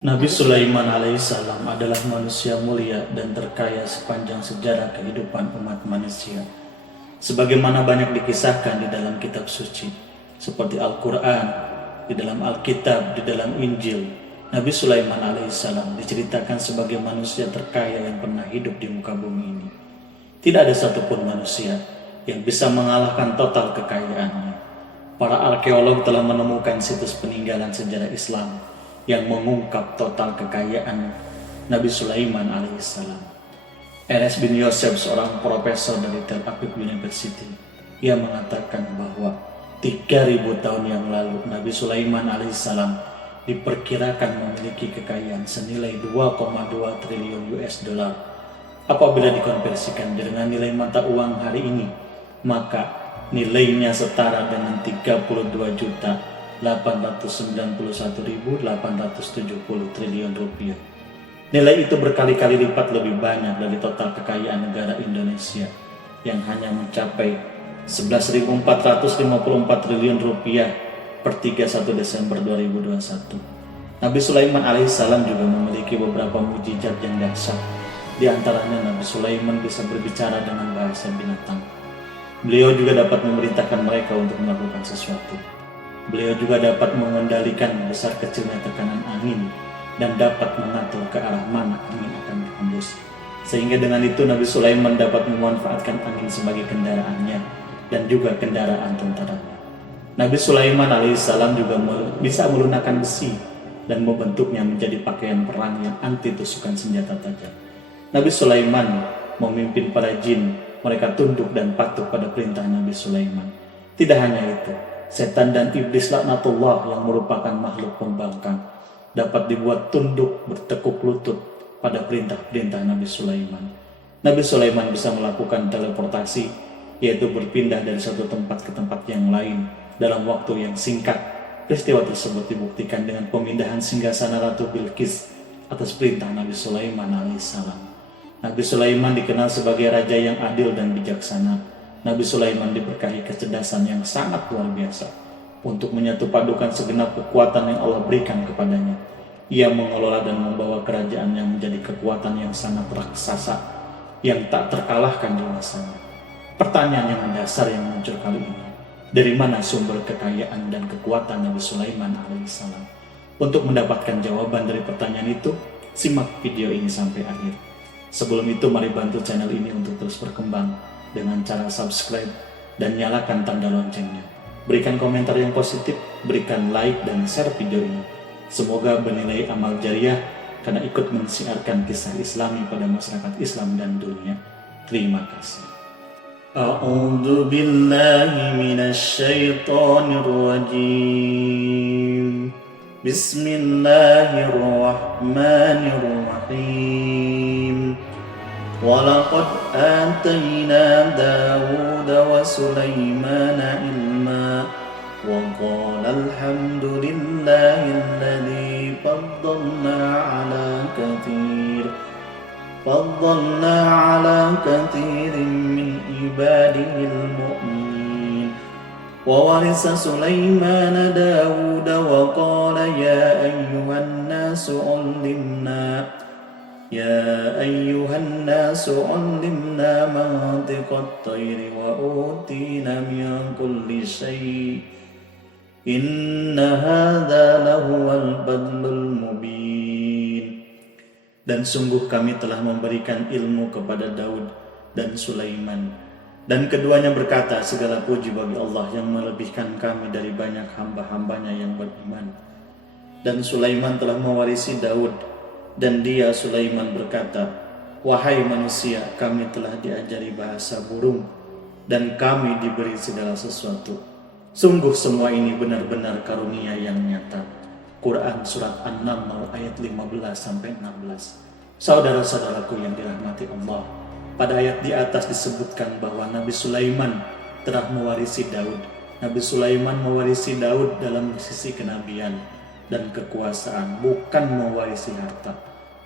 Nabi Sulaiman alaihissalam adalah manusia mulia dan terkaya sepanjang sejarah kehidupan umat manusia. Sebagaimana banyak dikisahkan di dalam kitab suci, seperti Al-Quran, di dalam Alkitab, di dalam Injil, Nabi Sulaiman alaihissalam diceritakan sebagai manusia terkaya yang pernah hidup di muka bumi ini. Tidak ada satupun manusia yang bisa mengalahkan total kekayaannya. Para arkeolog telah menemukan situs peninggalan sejarah Islam yang mengungkap total kekayaan Nabi Sulaiman alaihissalam. Enes bin Yosef, seorang profesor dari Tel Aviv University, ia mengatakan bahwa 3000 tahun yang lalu Nabi Sulaiman alaihissalam diperkirakan memiliki kekayaan senilai 2,2 triliun US dollar. Apabila dikonversikan dengan nilai mata uang hari ini, maka nilainya setara dengan 32.891.870 triliun rupiah. Nilai itu berkali-kali lipat lebih banyak dari total kekayaan negara Indonesia yang hanya mencapai 11.454 triliun rupiah per 31 Desember 2021. Nabi Sulaiman alaihissalam juga memiliki beberapa mukjizat yang dahsyat. Di antaranya Nabi Sulaiman bisa berbicara dengan bahasa binatang. Beliau juga dapat memerintahkan mereka untuk melakukan sesuatu. Beliau juga dapat mengendalikan besar kecilnya tekanan angin dan dapat mengatur ke arah mana angin akan berhembus. Sehingga dengan itu Nabi Sulaiman dapat memanfaatkan angin sebagai kendaraannya dan juga kendaraan tentaranya. Nabi Sulaiman alaihissalam juga bisa melunakkan besi dan membentuknya menjadi pakaian perang yang anti tusukan senjata tajam. Nabi Sulaiman memimpin para jin, mereka tunduk dan patuh pada perintah Nabi Sulaiman. Tidak hanya itu, setan dan iblis laknatullah yang merupakan makhluk pembangkang dapat dibuat tunduk bertekuk lutut pada perintah-perintah Nabi Sulaiman. Nabi Sulaiman bisa melakukan teleportasi, yaitu berpindah dari satu tempat ke tempat yang lain dalam waktu yang singkat. Peristiwa tersebut dibuktikan dengan pemindahan singgasana Ratu Bilqis atas perintah Nabi Sulaiman alaihissalam. Nabi Sulaiman dikenal sebagai raja yang adil dan bijaksana. Nabi Sulaiman diberkahi kecerdasan yang sangat luar biasa untuk menyatupadukan segenap kekuatan yang Allah berikan kepadanya. Ia mengelola dan membawa kerajaan yang menjadi kekuatan yang sangat raksasa yang tak terkalahkan di masanya. Pertanyaan yang mendasar yang muncul kali ini, dari mana sumber kekayaan dan kekuatan Nabi Sulaiman alaihissalam? Untuk mendapatkan jawaban dari pertanyaan itu, simak video ini sampai akhir. Sebelum itu, mari bantu channel ini untuk terus berkembang dengan cara subscribe dan nyalakan tanda loncengnya. Berikan komentar yang positif, berikan like dan share video ini. Semoga bernilai amal jariah karena ikut mensiarkan kisah Islami pada masyarakat Islam dan dunia. Terima kasih. A'udzu billahi minasy syaithanir rajim. Bismillahirrahmanirrahim. وَلَقَدْ آتَيْنَا دَاوُودَ وَسُلَيْمَانَ عِلْمًا وَقَالَ الْحَمْدُ لِلَّهِ الَّذِي فَضَّلْنَا عَلَى كَثِيرٍ مِّنْ عِبَادِهِ الْمُؤْمِنِينَ وَوَرِثَ سُلَيْمَانَ دَاوُودَ وَقَالَ يَا أَيُّهَا الناس علمنا منطق الطير وأوتينا من كل شيء إن هذا لهو الفضل المبين. Dan sungguh kami telah memberikan ilmu kepada Daud dan Sulaiman, dan keduanya berkata, segala puji bagi Allah yang melebihkan kami dari banyak hamba-hambanya yang beriman. Dan Sulaiman telah mewarisi Daud, dan dia Sulaiman berkata, wahai manusia, kami telah diajari bahasa burung dan kami diberi segala sesuatu. Sungguh semua ini benar-benar karunia yang nyata. Quran Surat An-Naml ayat 15-16. Saudara-saudaraku yang dirahmati Allah, pada ayat di atas disebutkan bahwa Nabi Sulaiman telah mewarisi Daud. Nabi Sulaiman mewarisi Daud dalam sisi kenabian dan kekuasaan, bukan mewarisi harta.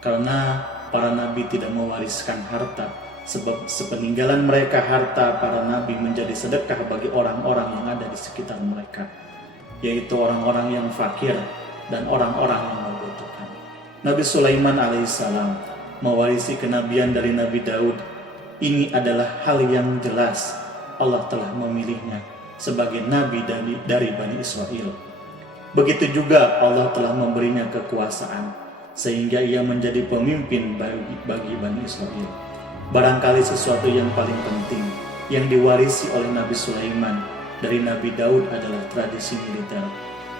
Karena para nabi tidak mewariskan harta, sebab sepeninggalan mereka harta para nabi menjadi sedekah bagi orang-orang yang ada di sekitar mereka, yaitu orang-orang yang fakir dan orang-orang yang membutuhkan. Nabi Sulaiman alaihissalam mewarisi kenabian dari Nabi Daud. Ini adalah hal yang jelas Allah telah memilihnya sebagai nabi dari Bani Israel. Begitu juga Allah telah memberinya kekuasaan sehingga ia menjadi pemimpin bagi Bani Israel. Barangkali sesuatu yang paling penting yang diwarisi oleh Nabi Sulaiman dari Nabi Daud adalah tradisi militer.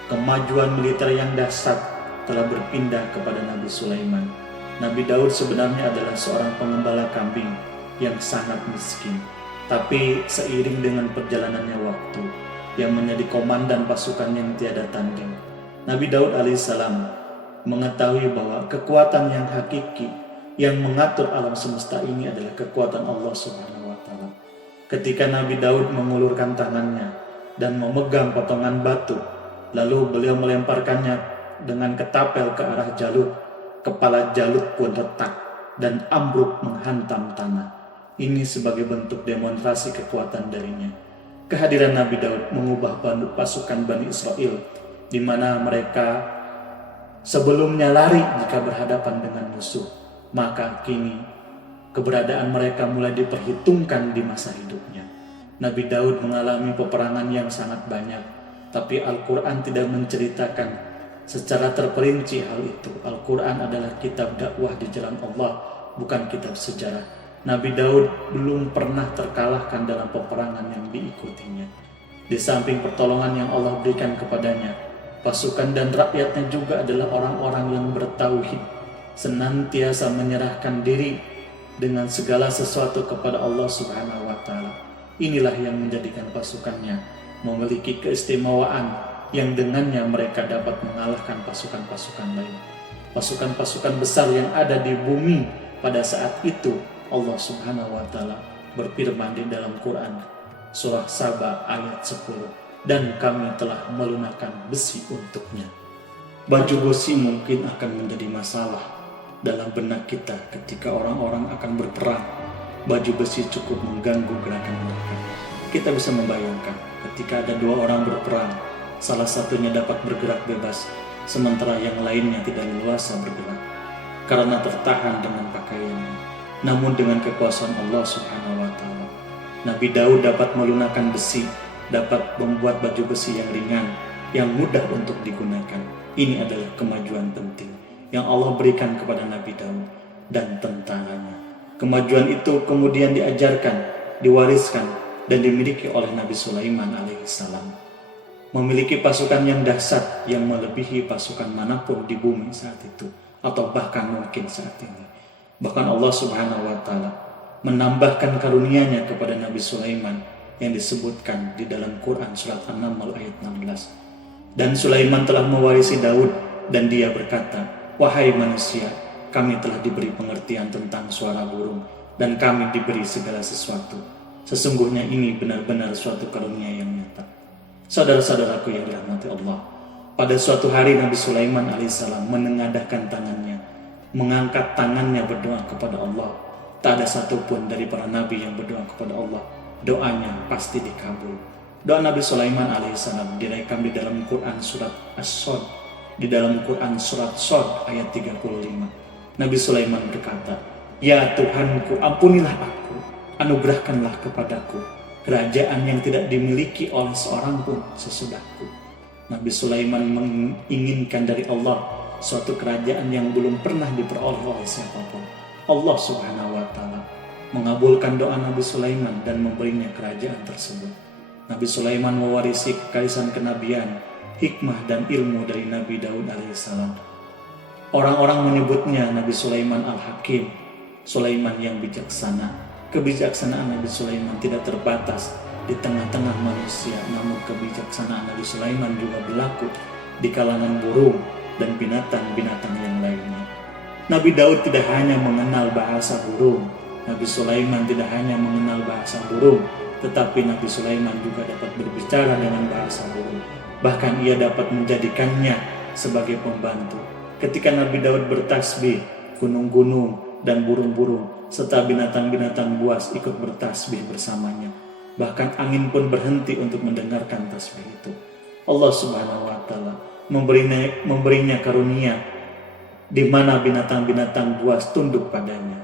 Kemajuan militer yang dahsyat telah berpindah kepada Nabi Sulaiman. Nabi Daud sebenarnya adalah seorang pengembala kambing yang sangat miskin. Tapi seiring dengan perjalanannya waktu, yang menjadi komandan pasukan yang tiada tanding, Nabi Daud alaihissalam mengetahui bahwa kekuatan yang hakiki yang mengatur alam semesta ini adalah kekuatan Allah Subhanahu wa Ta'ala. Ketika Nabi Daud mengulurkan tangannya dan memegang potongan batu, lalu beliau melemparkannya dengan ketapel ke arah Jalut, kepala Jalut pun retak dan ambruk menghantam tanah. Ini sebagai bentuk demonstrasi kekuatan darinya. Kehadiran Nabi Daud mengubah pasukan Bani Israel, di mana mereka sebelumnya lari jika berhadapan dengan musuh, maka kini keberadaan mereka mulai diperhitungkan di masa hidupnya. Nabi Daud mengalami peperangan yang sangat banyak, tapi Al-Quran tidak menceritakan secara terperinci hal itu. Al-Quran adalah kitab dakwah di jalan Allah, bukan kitab sejarah. Nabi Daud belum pernah terkalahkan dalam peperangan yang diikutinya. Di samping pertolongan yang Allah berikan kepadanya, pasukan dan rakyatnya juga adalah orang-orang yang bertauhid, senantiasa menyerahkan diri dengan segala sesuatu kepada Allah Subhanahu wa Ta'ala. Inilah yang menjadikan pasukannya memiliki keistimewaan yang dengannya mereka dapat mengalahkan pasukan-pasukan lain. Pasukan-pasukan besar yang ada di bumi pada saat itu, Allah Subhanahu wa Ta'ala berfirman di dalam Quran surah Saba ayat 10, dan kami telah melunakkan besi untuknya. Baju besi mungkin akan menjadi masalah dalam benak kita ketika orang-orang akan berperang. Baju besi cukup mengganggu gerakan mereka. Kita bisa membayangkan ketika ada dua orang berperang, salah satunya dapat bergerak bebas, sementara yang lainnya tidak leluasa bergerak karena tertahan dengan pakaiannya. Namun dengan kekuasaan Allah Subhanahu wa Ta'ala, Nabi Daud dapat melunakkan besi, dapat membuat baju besi yang ringan, yang mudah untuk digunakan. Ini adalah kemajuan penting yang Allah berikan kepada Nabi Daud dan tentaranya. Kemajuan itu kemudian diajarkan, diwariskan, dan dimiliki oleh Nabi Sulaiman alaihissalam. Memiliki pasukan yang dahsyat yang melebihi pasukan manapun di bumi saat itu, atau bahkan mungkin saat ini. Bahkan Allah Subhanahu wa Ta'ala menambahkan karunia-Nya kepada Nabi Sulaiman yang disebutkan di dalam Quran surat An-Naml ayat 16. Dan Sulaiman telah mewarisi Daud, dan dia berkata, "Wahai manusia, kami telah diberi pengertian tentang suara burung, dan kami diberi segala sesuatu. Sesungguhnya ini benar-benar suatu karunia yang nyata." Saudara-saudaraku yang dirahmati Allah, pada suatu hari Nabi Sulaiman alaihissalam menengadahkan tangannya, mengangkat tangannya berdoa kepada Allah. Tak ada satupun dari para nabi yang berdoa kepada Allah, doanya pasti dikabul. Doa Nabi Sulaiman alaihissalam direkam di dalam Quran surat As-Sod, di dalam Quran surat Sod ayat 35. Nabi Sulaiman berkata, "Ya Tuhanku, ampunilah aku, anugerahkanlah kepadaku kerajaan yang tidak dimiliki oleh seorang pun sesudahku." Nabi Sulaiman menginginkan dari Allah suatu kerajaan yang belum pernah diperoleh oleh siapapun. Allah Subhanahu wa Ta'ala mengabulkan doa Nabi Sulaiman dan memberinya kerajaan tersebut. Nabi Sulaiman mewarisi kekaisahan kenabian, hikmah dan ilmu dari Nabi Daud alaihissalam. Orang-orang menyebutnya Nabi Sulaiman Al-Hakim, Sulaiman yang bijaksana. Kebijaksanaan Nabi Sulaiman tidak terbatas di tengah-tengah manusia, namun kebijaksanaan Nabi Sulaiman juga berlaku di kalangan burung dan binatang-binatang yang lainnya. Nabi Daud tidak hanya mengenal bahasa burung, Nabi Sulaiman tidak hanya mengenal bahasa burung, tetapi Nabi Sulaiman juga dapat berbicara dengan bahasa burung. Bahkan ia dapat menjadikannya sebagai pembantu. Ketika Nabi Daud bertasbih, gunung-gunung dan burung-burung serta binatang-binatang buas ikut bertasbih bersamanya. Bahkan angin pun berhenti untuk mendengarkan tasbih itu. Allah Subhanahu wa Ta'ala memberinya karunia di mana binatang-binatang buas tunduk padanya.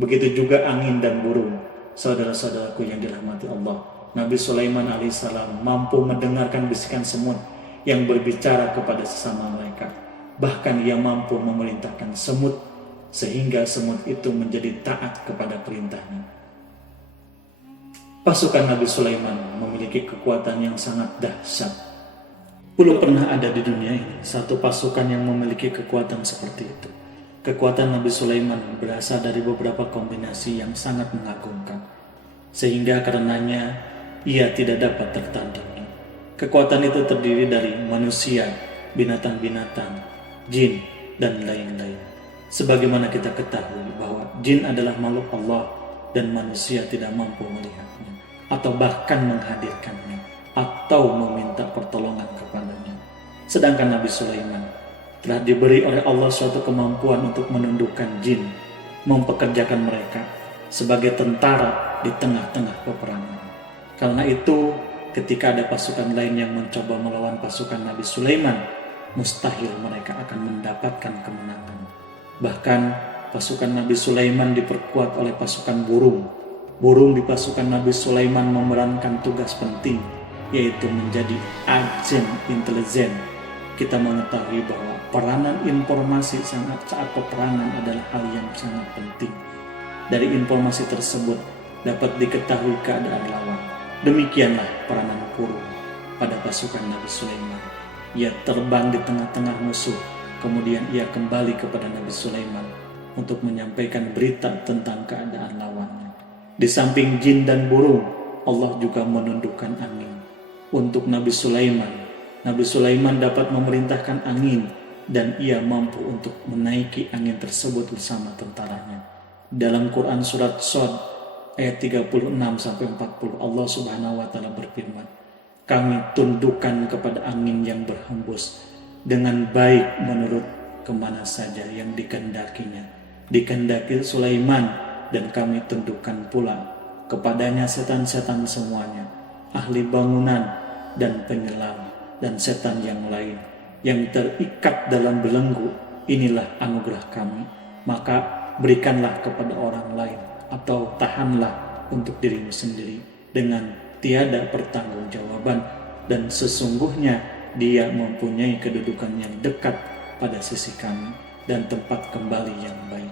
Begitu juga angin dan burung. Saudara-saudaraku yang dirahmati Allah, Nabi Sulaiman alaihissalam mampu mendengarkan bisikan semut yang berbicara kepada sesama mereka. Bahkan ia mampu memerintahkan semut sehingga semut itu menjadi taat kepada perintahnya. Pasukan Nabi Sulaiman memiliki kekuatan yang sangat dahsyat. Belum pernah ada di dunia ini satu pasukan yang memiliki kekuatan seperti itu. Kekuatan Nabi Sulaiman berasal dari beberapa kombinasi yang sangat mengagumkan, sehingga karenanya ia tidak dapat tertandingi. Kekuatan itu terdiri dari manusia, binatang-binatang, jin, dan lain-lain. Sebagaimana kita ketahui bahwa jin adalah makhluk Allah dan manusia tidak mampu melihatnya, atau bahkan menghadirkannya, atau meminta pertolongan kepadanya. Sedangkan Nabi Sulaiman telah diberi oleh Allah suatu kemampuan untuk menundukkan jin, mempekerjakan mereka sebagai tentara di tengah-tengah peperangan. Karena itu, ketika ada pasukan lain yang mencoba melawan pasukan Nabi Sulaiman, mustahil mereka akan mendapatkan kemenangan. Bahkan pasukan Nabi Sulaiman diperkuat oleh pasukan burung. Burung di pasukan Nabi Sulaiman memerankan tugas penting, yaitu menjadi agen intelijen. Kita mengetahui bahwa peranan informasi saat peperangan adalah hal yang sangat penting. Dari informasi tersebut dapat diketahui keadaan lawan. Demikianlah peranan burung pada pasukan Nabi Sulaiman. Ia terbang di tengah-tengah musuh, kemudian ia kembali kepada Nabi Sulaiman untuk menyampaikan berita tentang keadaan lawannya. Di samping jin dan burung, Allah juga menundukkan angin untuk Nabi Sulaiman. Nabi Sulaiman dapat memerintahkan angin dan ia mampu untuk menaiki angin tersebut bersama tentaranya. Dalam Quran surat Shad ayat 36-40 Allah Subhanahu wa taala berfirman, "Kami tundukkan kepada angin yang berhembus dengan baik menurut kemana saja yang dikehendakinya. Dikehendaki Sulaiman dan kami tundukkan pula kepadanya setan-setan semuanya, ahli bangunan dan penyelam dan setan yang lain yang terikat dalam belenggu. Inilah anugerah kami, maka berikanlah kepada orang lain atau tahanlah untuk dirimu sendiri dengan tiada pertanggungjawaban, dan sesungguhnya dia mempunyai kedudukan yang dekat pada sisi kami dan tempat kembali yang baik."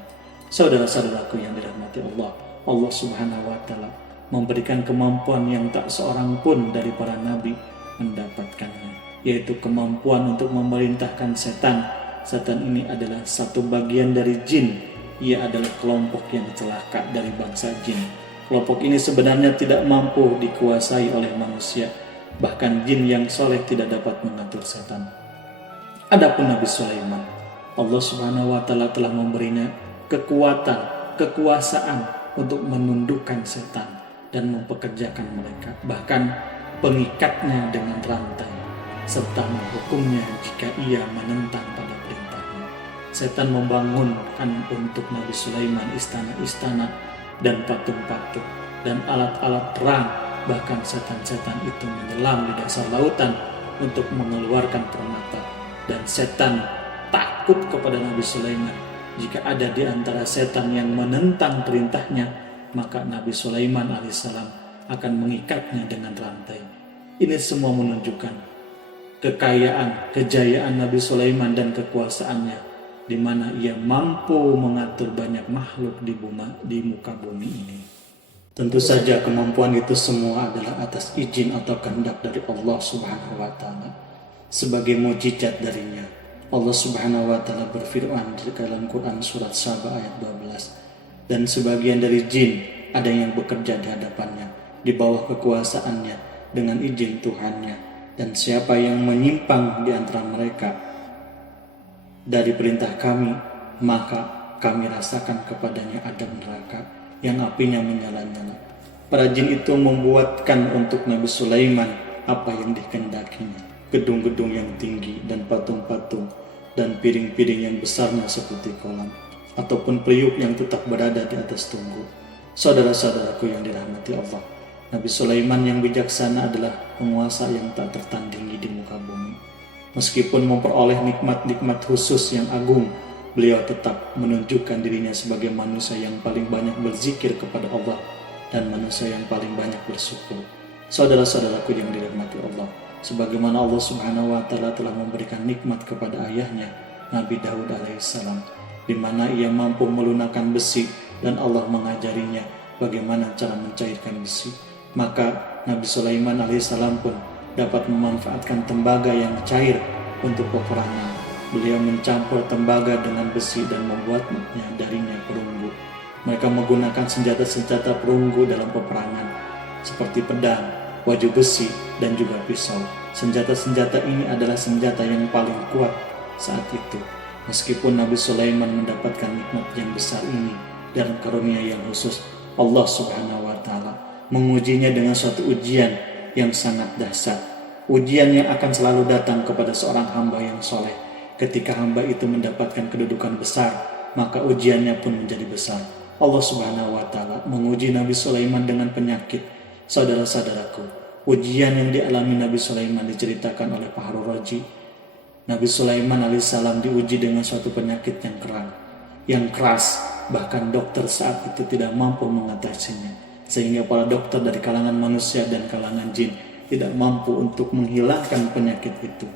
Saudara-saudaraku yang dirahmati Allah, Allah Subhanahu wa taala memberikan kemampuan yang tak seorang pun dari para nabi mendapatkannya, yaitu kemampuan untuk memerintahkan setan. Setan ini adalah satu bagian dari jin. Ia adalah kelompok yang celaka dari bangsa jin. Kelompok ini sebenarnya tidak mampu dikuasai oleh manusia. Bahkan jin yang soleh tidak dapat mengatur setan. Adapun Nabi Sulaiman, Allah Subhanahu wa taala telah memberinya kekuatan, kekuasaan untuk menundukkan setan dan mempekerjakan mereka. Bahkan pengikatnya dengan rantai serta menghukumnya jika ia menentang pada perintahnya. Setan membangunkan untuk Nabi Sulaiman istana-istana dan patung-patung dan alat-alat perang. Bahkan setan-setan itu menyelam di dasar lautan untuk mengeluarkan permata. Dan setan takut kepada Nabi Sulaiman. Jika ada di antara setan yang menentang perintahnya, maka Nabi Sulaiman alaihissalam akan mengikatnya dengan rantai. Ini semua menunjukkan kekayaan, kejayaan Nabi Sulaiman dan kekuasaannya, di mana ia mampu mengatur banyak makhluk di muka bumi ini. Tentu saja kemampuan itu semua adalah atas izin atau kehendak dari Allah Subhanahu wa taala. Sebagai mukjizat darinya, Allah Subhanahu wa taala berfirman di dalam Quran surat Saba ayat 12, "Dan sebagian dari jin ada yang bekerja di hadapannya di bawah kekuasaannya dengan izin Tuhannya, dan siapa yang menyimpang di antara mereka dari perintah kami, maka kami rasakan kepadanya adab neraka yang apinya menyala-nyala." Para jin itu membuatkan untuk Nabi Sulaiman apa yang dikehendakinya, gedung-gedung yang tinggi dan patung-patung dan piring-piring yang besarnya seperti kolam, ataupun periuk yang tetap berada di atas tunggu. Saudara-saudaraku yang dirahmati Allah, Nabi Sulaiman yang bijaksana adalah penguasa yang tak tertandingi di muka bumi. Meskipun memperoleh nikmat-nikmat khusus yang agung, beliau tetap menunjukkan dirinya sebagai manusia yang paling banyak berzikir kepada Allah dan manusia yang paling banyak bersyukur. Saudara-saudaraku yang dirahmati Allah, sebagaimana Allah Subhanahu wa taala telah memberikan nikmat kepada ayahnya Nabi Daud alaihissalam, di mana ia mampu melunakkan besi dan Allah mengajarinya bagaimana cara mencairkan besi. Maka Nabi Sulaiman alaihissalam pun dapat memanfaatkan tembaga yang cair untuk peperangan. Beliau mencampur tembaga dengan besi dan membuatnya darinya perunggu. Mereka menggunakan senjata-senjata perunggu dalam peperangan seperti pedang, baju besi, dan juga pisau. Senjata-senjata ini adalah senjata yang paling kuat saat itu. Meskipun Nabi Sulaiman mendapatkan nikmat yang besar ini dan karunia yang khusus, Allah Subhanahu wa taala mengujinya dengan suatu ujian yang sangat dahsyat. Ujian yang akan selalu datang kepada seorang hamba yang soleh. Ketika hamba itu mendapatkan kedudukan besar, maka ujiannya pun menjadi besar. Allah Subhanahu wa taala menguji Nabi Sulaiman dengan penyakit. Saudara-saudaraku, ujian yang dialami Nabi Sulaiman diceritakan oleh Fahrul Razi. Nabi Sulaiman alaihissalam diuji dengan suatu penyakit yang keras, bahkan dokter saat itu tidak mampu mengatasinya, sehingga para dokter dari kalangan manusia dan kalangan jin tidak mampu untuk menghilangkan penyakit itu.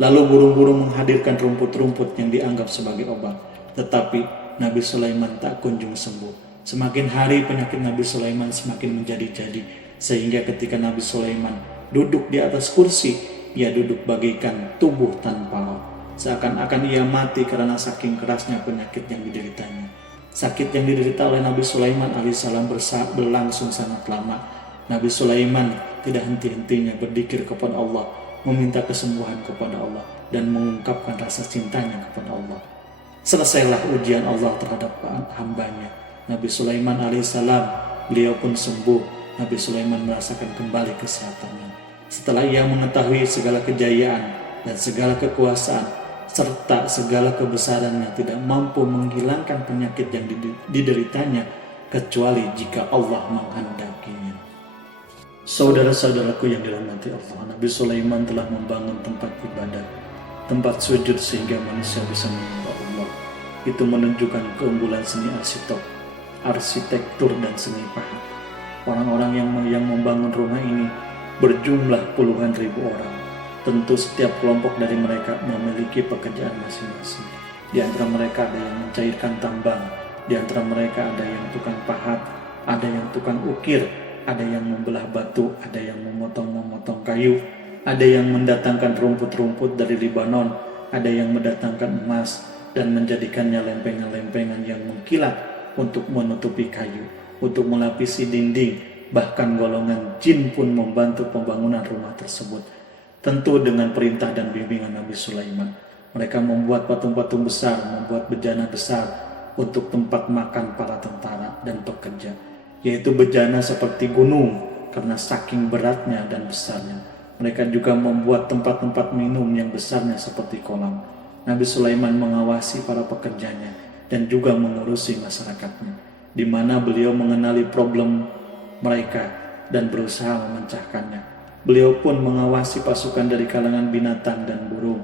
Lalu burung-burung menghadirkan rumput-rumput yang dianggap sebagai obat, tetapi Nabi Sulaiman tak kunjung sembuh. Semakin hari penyakit Nabi Sulaiman semakin menjadi-jadi, sehingga ketika Nabi Sulaiman duduk di atas kursi, ia duduk bagaikan tubuh tanpa roh. Seakan-akan ia mati karena saking kerasnya penyakit yang dideritanya. Sakit yang diderita oleh Nabi Sulaiman alaihissalam berlangsung sangat lama. Nabi Sulaiman tidak henti-hentinya berzikir kepada Allah, meminta kesembuhan kepada Allah, dan mengungkapkan rasa cintanya kepada Allah. Selesailah ujian Allah terhadap hambanya Nabi Sulaiman alaihissalam. Beliau pun sembuh. Nabi Sulaiman merasakan kembali kesehatannya. Setelah ia mengetahui segala kejayaan dan segala kekuasaan serta segala kebesaran yang tidak mampu menghilangkan penyakit yang dideritanya kecuali jika Allah menghendakinya. Saudara-saudaraku yang dirahmati Allah, Nabi Sulaiman telah membangun tempat ibadah, tempat sujud sehingga manusia bisa menyembah Allah. Itu menunjukkan keunggulan seni arsitektur dan seni pahat. Orang-orang yang membangun rumah ini berjumlah puluhan ribu orang. Tentu setiap kelompok dari mereka memiliki pekerjaan masing-masing. Di antara mereka ada yang mencairkan tambang, di antara mereka ada yang tukang pahat, ada yang tukang ukir, ada yang membelah batu, ada yang memotong kayu, ada yang mendatangkan rumput-rumput dari Libanon, ada yang mendatangkan emas dan menjadikannya lempengan-lempengan yang mengkilat untuk menutupi kayu, untuk melapisi dinding. Bahkan golongan jin pun membantu pembangunan rumah tersebut, tentu dengan perintah dan bimbingan Nabi Sulaiman. Mereka membuat patung-patung besar, membuat bejana besar untuk tempat makan para tentara dan pekerja, yaitu bejana seperti gunung karena saking beratnya dan besarnya. Mereka juga membuat tempat-tempat minum yang besarnya seperti kolam. Nabi Sulaiman mengawasi para pekerjanya dan juga mengurusi masyarakatnya, di mana beliau mengenali problem mereka dan berusaha memecahkannya. Beliau pun mengawasi pasukan dari kalangan binatang dan burung.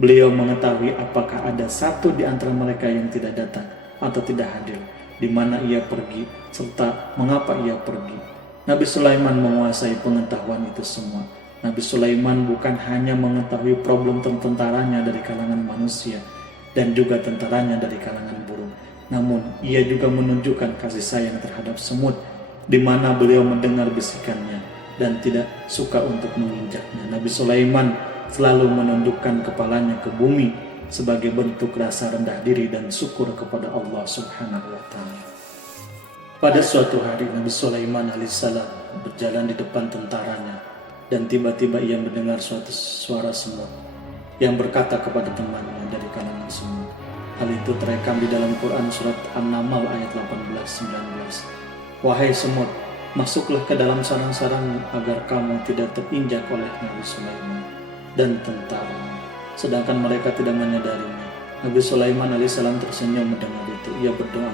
Beliau mengetahui apakah ada satu di antara mereka yang tidak datang atau tidak hadir, di mana ia pergi, serta mengapa ia pergi. Nabi Sulaiman menguasai pengetahuan itu semua. Nabi Sulaiman bukan hanya mengetahui problem tentaranya dari kalangan manusia dan juga tentaranya dari kalangan burung, namun ia juga menunjukkan kasih sayang terhadap semut, di mana beliau mendengar bisikannya dan tidak suka untuk menginjaknya. Nabi Sulaiman selalu menundukkan kepalanya ke bumi sebagai bentuk rasa rendah diri dan syukur kepada Allah Subhanahu wa taala. Pada suatu hari Nabi Sulaiman alaihissalam berjalan di depan tentaranya dan tiba-tiba ia mendengar suatu suara semut yang berkata kepada temannya dari kalangan semut. Hal itu terekam di dalam Quran surat An-Naml ayat 18-19. Wahai semut, masuklah ke dalam sarang-sarangmu agar kamu tidak terinjak oleh Nabi Sulaiman dan tentaranya. Sedangkan mereka tidak menyadarinya. Nabi Sulaiman alaihissalam tersenyum mendengar itu. Ia berdoa,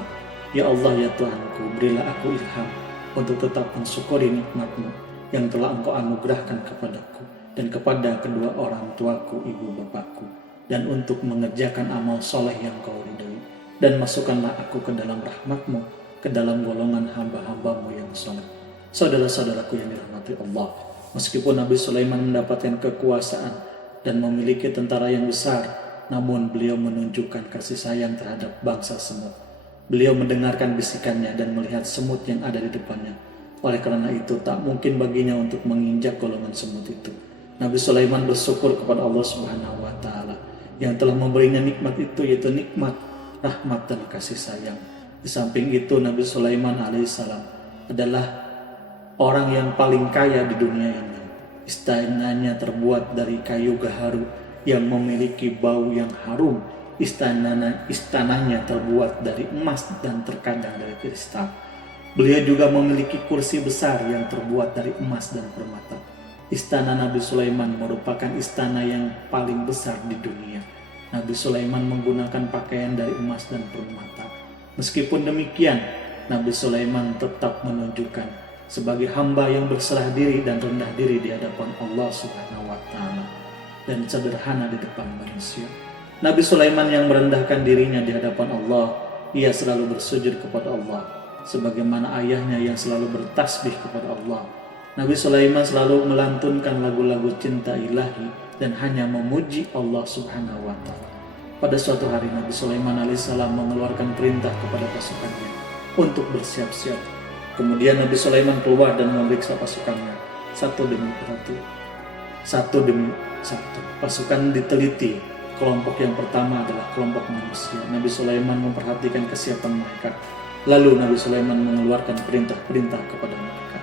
Ya Allah, ya Tuhanku, berilah aku ilham untuk tetap mensyukuri nikmat-Mu yang telah Engkau anugerahkan kepadaku dan kepada kedua orang tuaku, ibu bapakku, dan untuk mengerjakan amal soleh yang Kau ridhoi. dan masukkanlah aku ke dalam rahmat-Mu, ke dalam golongan hamba-hamba-Mu yang saleh. Saudara-saudaraku yang dirahmati Allah, meskipun Nabi Sulaiman mendapatkan kekuasaan dan memiliki tentara yang besar, namun beliau menunjukkan kasih sayang terhadap bangsa semut. Beliau mendengarkan bisikannya dan melihat semut yang ada di depannya. Oleh karena itu, tak mungkin baginya untuk menginjak golongan semut itu. Nabi Sulaiman bersyukur kepada Allah Subhanahu wa Ta'ala yang telah memberinya nikmat itu, yaitu nikmat rahmat dan kasih sayang. Di samping itu, Nabi Sulaiman alaihissalam adalah orang yang paling kaya di dunia ini. Istananya terbuat dari kayu gaharu yang memiliki bau yang harum. Istananya terbuat dari emas dan terkadang dari kristal. Beliau juga memiliki kursi besar yang terbuat dari emas dan permata. Istana Nabi Sulaiman merupakan istana yang paling besar di dunia. Nabi Sulaiman menggunakan pakaian dari emas dan permata. Meskipun demikian, Nabi Sulaiman tetap menunjukkan sebagai hamba yang berserah diri dan rendah diri di hadapan Allah Subhanahu wa Ta'ala dan sederhana di depan manusia. Nabi Sulaiman yang merendahkan dirinya di hadapan Allah, ia selalu bersujud kepada Allah sebagaimana ayahnya yang selalu bertasbih kepada Allah. Nabi Sulaiman selalu melantunkan lagu-lagu cinta ilahi dan hanya memuji Allah Subhanahu wa Ta'ala. Pada suatu hari Nabi Sulaiman alaihissalam mengeluarkan perintah kepada pasukannya untuk bersiap-siap. Kemudian Nabi Sulaiman keluar dan memeriksa pasukannya satu demi satu. Pasukan diteliti. Kelompok yang pertama adalah kelompok manusia. Nabi Sulaiman memperhatikan kesiapan mereka. Lalu Nabi Sulaiman mengeluarkan perintah-perintah kepada mereka.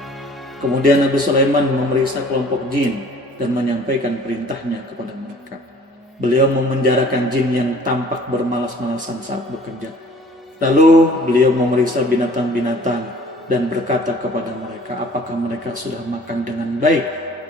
Kemudian Nabi Sulaiman memeriksa kelompok jin dan menyampaikan perintahnya kepada mereka. Beliau memenjarakan jin yang tampak bermalas-malasan saat bekerja. Lalu beliau memeriksa binatang-binatang dan berkata kepada mereka, apakah mereka sudah makan dengan baik?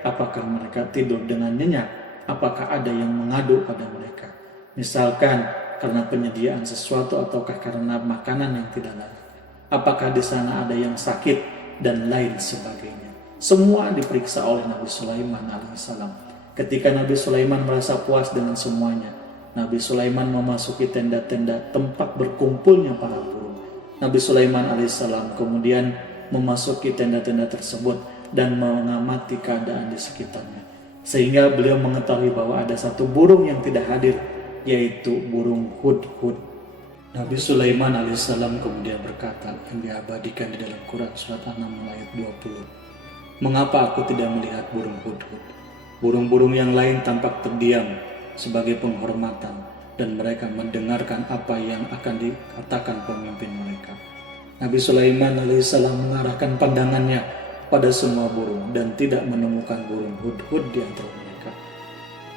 Apakah mereka tidur dengan nyenyak? Apakah ada yang mengadu pada mereka? Misalkan karena penyediaan sesuatu ataukah karena makanan yang tidak layak? Apakah di sana ada yang sakit? Dan lain sebagainya. Semua diperiksa oleh Nabi Sulaiman alaihissalam. Ketika Nabi Sulaiman merasa puas dengan semuanya, Nabi Sulaiman memasuki tenda-tenda tempat berkumpulnya para burung. Nabi Sulaiman alaihissalam kemudian memasuki tenda-tenda tersebut dan mengamati keadaan di sekitarnya. Sehingga beliau mengetahui bahwa ada satu burung yang tidak hadir, yaitu burung hudhud. Nabi Sulaiman alaihissalam kemudian berkata yang diabadikan di dalam Quran surat An-Naml ayat 20. Mengapa aku tidak melihat burung hudhud? Burung-burung yang lain tampak terdiam sebagai penghormatan dan mereka mendengarkan apa yang akan dikatakan pemimpin mereka. Nabi Sulaiman alaihissalam mengarahkan pandangannya pada semua burung dan tidak menemukan burung hudhud di antara mereka.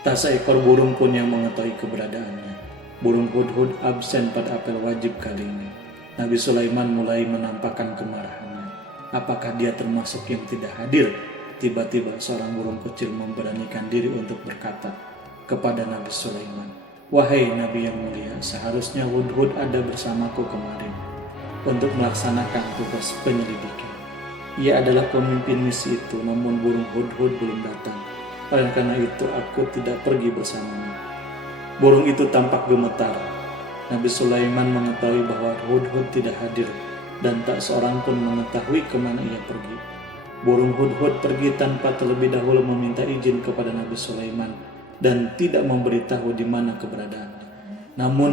Tak seekor burung pun yang mengetahui keberadaannya. Burung hudhud absen pada apel wajib kali ini. Nabi Sulaiman mulai menampakkan kemarahannya. Apakah dia termasuk yang tidak hadir? Tiba-tiba seorang burung kecil memberanikan diri untuk berkata kepada Nabi Sulaiman, wahai Nabi yang mulia, seharusnya hudhud ada bersamaku kemarin untuk melaksanakan tugas penyelidikan. Ia adalah pemimpin misi itu, namun burung hudhud belum datang. Oleh karena itu aku tidak pergi bersamanya. Burung itu tampak gemetar. Nabi Sulaiman mengetahui bahwa hudhud tidak hadir dan tak seorang pun mengetahui kemana ia pergi. Burung hudhud pergi tanpa terlebih dahulu meminta izin kepada Nabi Sulaiman dan tidak memberitahu di mana keberadaannya. Namun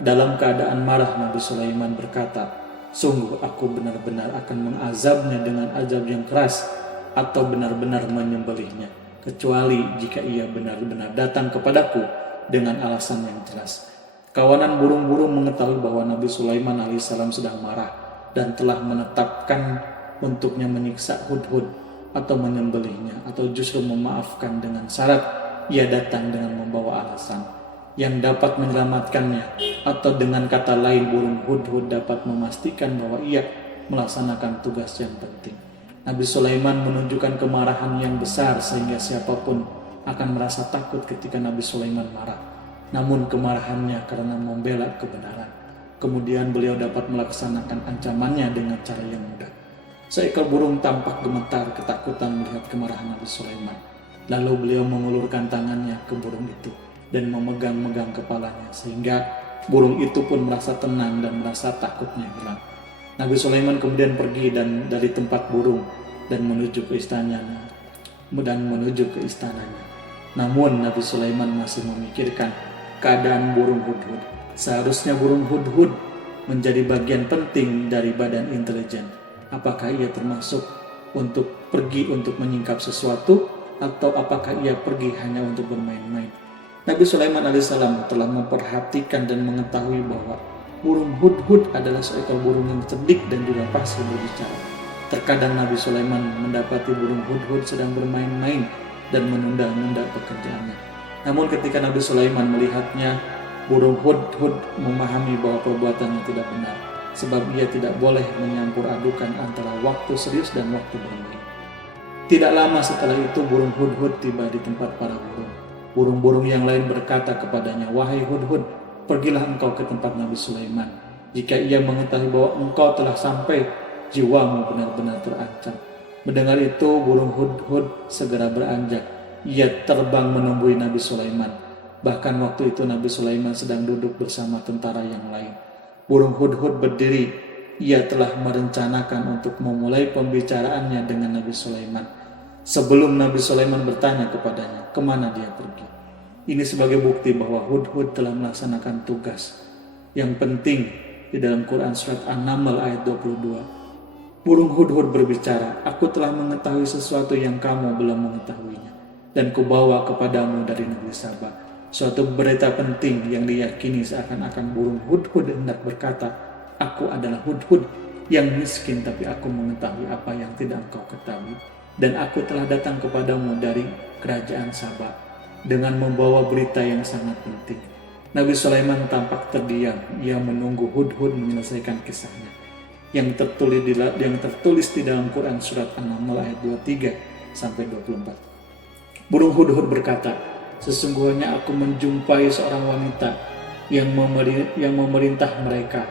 dalam keadaan marah Nabi Sulaiman berkata, sungguh aku benar-benar akan mengazabnya dengan azab yang keras atau benar-benar menyembelihnya, kecuali jika ia benar-benar datang kepadaku dengan alasan yang jelas. Kawanan burung-burung mengetahui bahwa Nabi Sulaiman alaihissalam sedang marah dan telah menetapkan untuknya menyiksa hudhud atau menyembelihnya atau justru memaafkan dengan syarat ia datang dengan membawa alasan yang dapat menyelamatkannya, atau dengan kata lain burung hudhud dapat memastikan bahwa ia melaksanakan tugas yang penting. Nabi Sulaiman menunjukkan kemarahan yang besar sehingga siapapun akan merasa takut ketika Nabi Sulaiman marah. Namun kemarahannya karena membela kebenaran. Kemudian beliau dapat melaksanakan ancamannya dengan cara yang mudah. Seekor burung tampak gemetar ketakutan melihat kemarahan Nabi Sulaiman. Lalu beliau mengulurkan tangannya ke burung itu dan memegang-megang kepalanya sehingga Burung itu pun merasa tenang dan merasa takutnya hilang. Nabi Sulaiman kemudian pergi dan dari tempat burung dan menuju ke istananya. Namun Nabi Sulaiman masih memikirkan keadaan burung hudhud. Seharusnya burung hudhud menjadi bagian penting dari badan intelijen. Apakah ia termasuk untuk pergi untuk menyingkap sesuatu, atau apakah ia pergi hanya untuk bermain-main? Nabi Sulaiman alaihissalam telah memperhatikan dan mengetahui bahwa burung hudhud adalah seekor burung yang cerdik dan juga fasih berbicara. Terkadang Nabi Sulaiman mendapati burung hudhud sedang bermain-main dan menunda-nunda pekerjaannya. Namun ketika Nabi Sulaiman melihatnya, burung hudhud memahami bahwa perbuatannya tidak benar, sebab ia tidak boleh menyampur adukan antara waktu serius dan waktu bermain. Tidak lama setelah itu burung hudhud tiba di tempat para burung. Burung-burung yang lain berkata kepadanya, "Wahai hudhud, pergilah engkau ke tempat Nabi Sulaiman. Jika ia mengetahui bahwa engkau telah sampai, jiwamu benar-benar terancam." Mendengar itu, burung hudhud segera beranjak. Ia terbang menemui Nabi Sulaiman. Bahkan waktu itu Nabi Sulaiman sedang duduk bersama tentara yang lain. Burung hudhud berdiri. Ia telah merencanakan untuk memulai pembicaraannya dengan Nabi Sulaiman. Sebelum Nabi Sulaiman bertanya kepadanya, kemana dia pergi. Ini sebagai bukti bahwa hudhud telah melaksanakan tugas yang penting di dalam Quran surat An-Naml ayat 22. Burung hudhud berbicara, "Aku telah mengetahui sesuatu yang kamu belum mengetahuinya, dan kubawa kepadamu dari negeri Sabah suatu berita penting yang diyakini seakan-akan burung hudhud hendak berkata, aku adalah hudhud yang miskin, tapi aku mengetahui apa yang tidak engkau ketahui. Dan aku telah datang kepadamu dari kerajaan Sabah dengan membawa berita yang sangat penting." Nabi Sulaiman tampak terdiam. Ia menunggu hudhud menyelesaikan kisahnya yang tertulis di dalam Quran surat An-Naml ayat 23 sampai 24. Burung hudhud berkata, "Sesungguhnya aku menjumpai seorang wanita yang memerintah mereka.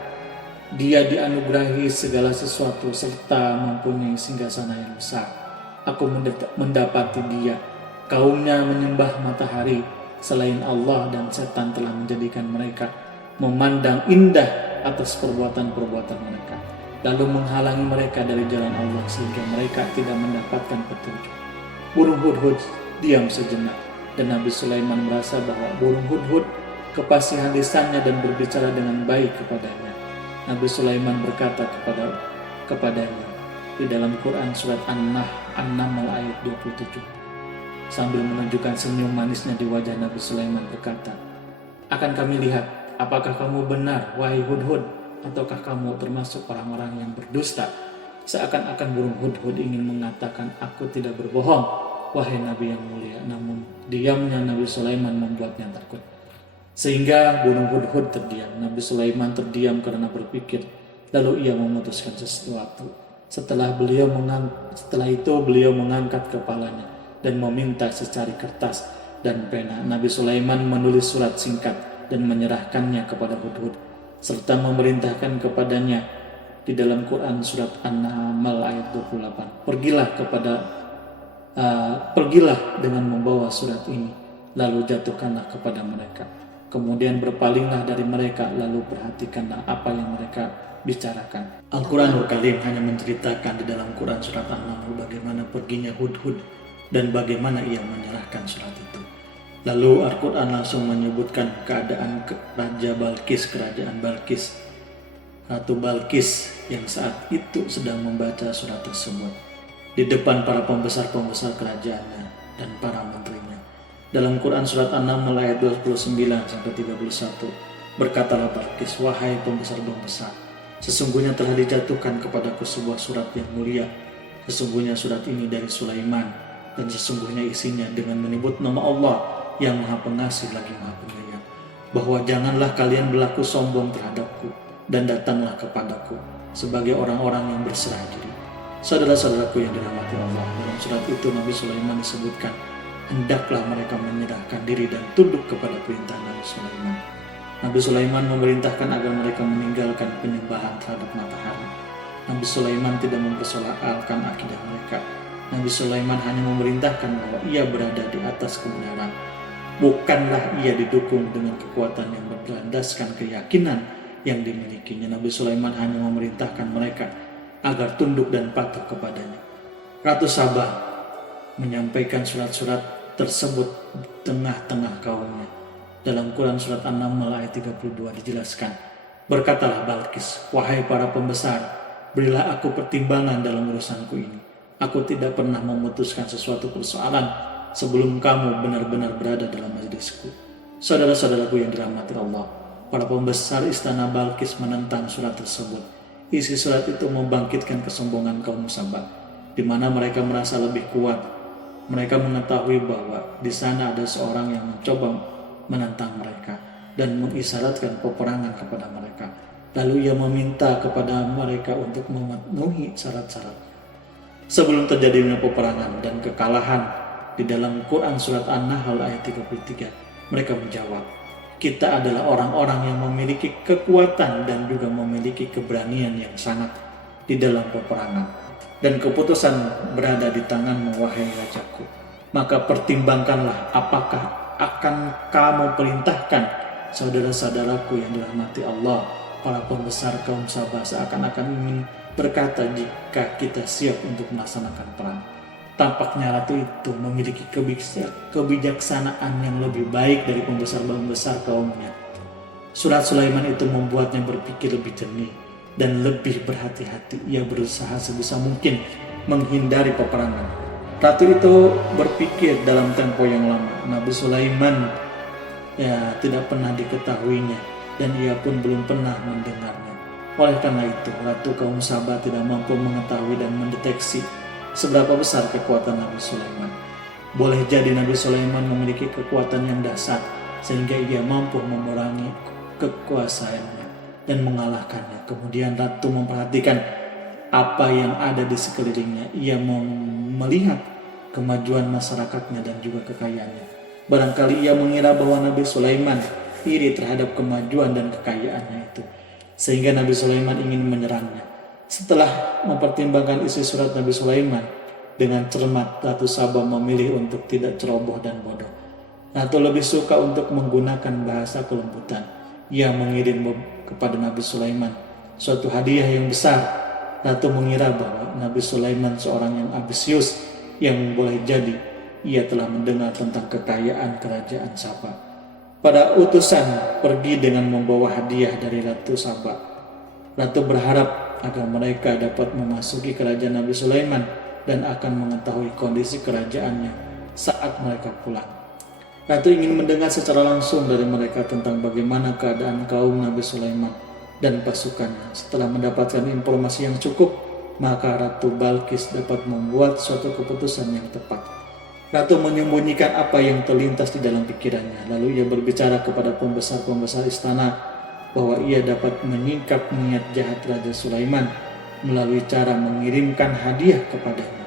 Dia dianugerahi segala sesuatu serta mempunyai singgasana yang besar. Aku mendapati dia, kaumnya menyembah matahari selain Allah, dan setan telah menjadikan mereka memandang indah atas perbuatan-perbuatan mereka, lalu menghalangi mereka dari jalan Allah sehingga mereka tidak mendapatkan petunjuk." Burung hudhud diam sejenak, dan Nabi Sulaiman merasa bahwa burung hudhud kepasihan lisannya dan berbicara dengan baik kepadanya. Nabi Sulaiman berkata kepadanya di dalam Quran surat An-Naml ayat 27, sambil menunjukkan senyum manisnya di wajah Nabi Sulaiman berkata, "Akan kami lihat apakah kamu benar, wahai hudhud, ataukah kamu termasuk orang-orang yang berdusta?" Seakan-akan burung hudhud ingin mengatakan, "Aku tidak berbohong, wahai Nabi yang mulia." Namun diamnya Nabi Sulaiman membuatnya takut, sehingga burung hudhud terdiam. Nabi Sulaiman terdiam karena berpikir, lalu ia memutuskan sesuatu. Setelah itu beliau mengangkat kepalanya dan meminta secari kertas dan pena. Nabi Sulaiman menulis surat singkat dan menyerahkannya kepada hudhud, serta memerintahkan kepadanya di dalam Quran surat An-Naml ayat 28, pergilah dengan membawa surat ini, lalu jatuhkanlah kepada mereka. Kemudian berpalinglah dari mereka, lalu perhatikanlah apa yang mereka bicarakan. Al-Quranul Karim hanya menceritakan di dalam Quran surat An-Naml bagaimana perginya hudhud dan bagaimana ia menyerahkan surat itu. Lalu Al-Quran langsung menyebutkan keadaan kerajaan Balkis, Ratu Balkis yang saat itu sedang membaca surat tersebut di depan para pembesar-pembesar kerajaannya dan para menterinya. Dalam Quran surat An-Naml ayat 29 sampai 31, berkatalah Balkis, "Wahai pembesar-pembesar, sesungguhnya telah dijatuhkan kepadaku sebuah surat yang mulia. Sesungguhnya surat ini dari Sulaiman, dan sesungguhnya isinya dengan menyebut nama Allah yang Maha Pengasih lagi Maha Penyayang, bahwa janganlah kalian berlaku sombong terhadapku, dan datanglah kepadaku sebagai orang-orang yang berserah diri." Saudara-saudaraku yang dirahmati Allah, dalam surat itu Nabi Sulaiman disebutkan hendaklah mereka menyerahkan diri dan tunduk kepada perintah Nabi Sulaiman. Nabi Sulaiman memerintahkan agar mereka meninggalkan penyembahan terhadap matahari. Nabi Sulaiman tidak mempersoalkan akidah mereka. Nabi Sulaiman hanya memerintahkan bahwa ia berada di atas kebenaran. Bukanlah ia didukung dengan kekuatan yang berlandaskan keyakinan yang dimilikinya. Nabi Sulaiman hanya memerintahkan mereka agar tunduk dan patuh kepadanya. Ratu Sabah menyampaikan surat-surat tersebut di tengah-tengah kaumnya. Dalam Quran surat An-Naml ayat 32 dijelaskan, berkatalah Balkis, wahai para pembesar, berilah aku pertimbangan dalam urusanku ini. Aku tidak pernah memutuskan sesuatu persoalan sebelum kamu benar-benar berada dalam majelisku. Saudara-saudaraku yang dirahmati Allah, para pembesar istana Balkis menentang surat tersebut. Isi surat itu membangkitkan kesombongan kaum Sabah, di mana mereka merasa lebih kuat. Mereka mengetahui bahwa di sana ada seorang yang mencoba menantang mereka dan mengisyaratkan peperangan kepada mereka. Lalu ia meminta kepada mereka untuk memenuhi syarat-syarat. Sebelum terjadinya peperangan dan kekalahan, di dalam Quran surat An-Nahl ayat 33, mereka menjawab, kita adalah orang-orang yang memiliki kekuatan dan juga memiliki keberanian yang sangat di dalam peperangan. Dan keputusan berada di tanganmu, wahai rajaku. Maka pertimbangkanlah apakah akan kamu perintahkan saudara-saudaraku yang dirahmati Allah. Para pembesar kaum Sabah seakan-akan ingin berkata jika kita siap untuk melaksanakan perang. Tampaknya ratu itu memiliki kebijaksanaan yang lebih baik dari pembesar-pembesar kaumnya. Surat Sulaiman itu membuatnya berpikir lebih jernih dan lebih berhati-hati. Ia berusaha sebisa mungkin menghindari peperangan. Ratu itu berpikir dalam tempo yang lama. Nabi Sulaiman tidak pernah diketahuinya dan ia pun belum pernah mendengarnya. Oleh karena itu, Ratu kaum Sabah tidak mampu mengetahui dan mendeteksi seberapa besar kekuatan Nabi Sulaiman. Boleh jadi Nabi Sulaiman memiliki kekuatan yang dahsyat sehingga ia mampu memerangi kekuasaannya dan mengalahkannya. Kemudian Ratu memperhatikan apa yang ada di sekelilingnya. Ia melihat kemajuan masyarakatnya dan juga kekayaannya. Barangkali ia mengira bahwa Nabi Sulaiman iri terhadap kemajuan dan kekayaannya itu, sehingga Nabi Sulaiman ingin menyerangnya. Setelah mempertimbangkan isi surat Nabi Sulaiman dengan cermat, Ratu Sabah memilih untuk tidak ceroboh dan bodoh. Ratu lebih suka untuk menggunakan bahasa kelembutan. Ia mengirim kepada Nabi Sulaiman suatu hadiah yang besar. Ratu mengira bahwa Nabi Sulaiman seorang yang ambisius, yang boleh jadi ia telah mendengar tentang kekayaan kerajaan Sabah. Pada utusan pergi dengan membawa hadiah dari Ratu Sabah. Ratu berharap agar mereka dapat memasuki kerajaan Nabi Sulaiman dan akan mengetahui kondisi kerajaannya saat mereka pulang. Ratu ingin mendengar secara langsung dari mereka tentang bagaimana keadaan kaum Nabi Sulaiman dan pasukannya. Setelah mendapatkan informasi yang cukup, maka Ratu Balkis dapat membuat suatu keputusan yang tepat. Ratu menyembunyikan apa yang terlintas di dalam pikirannya. Lalu ia berbicara kepada pembesar-pembesar istana bahwa ia dapat menyingkap niat jahat Raja Sulaiman melalui cara mengirimkan hadiah kepadanya.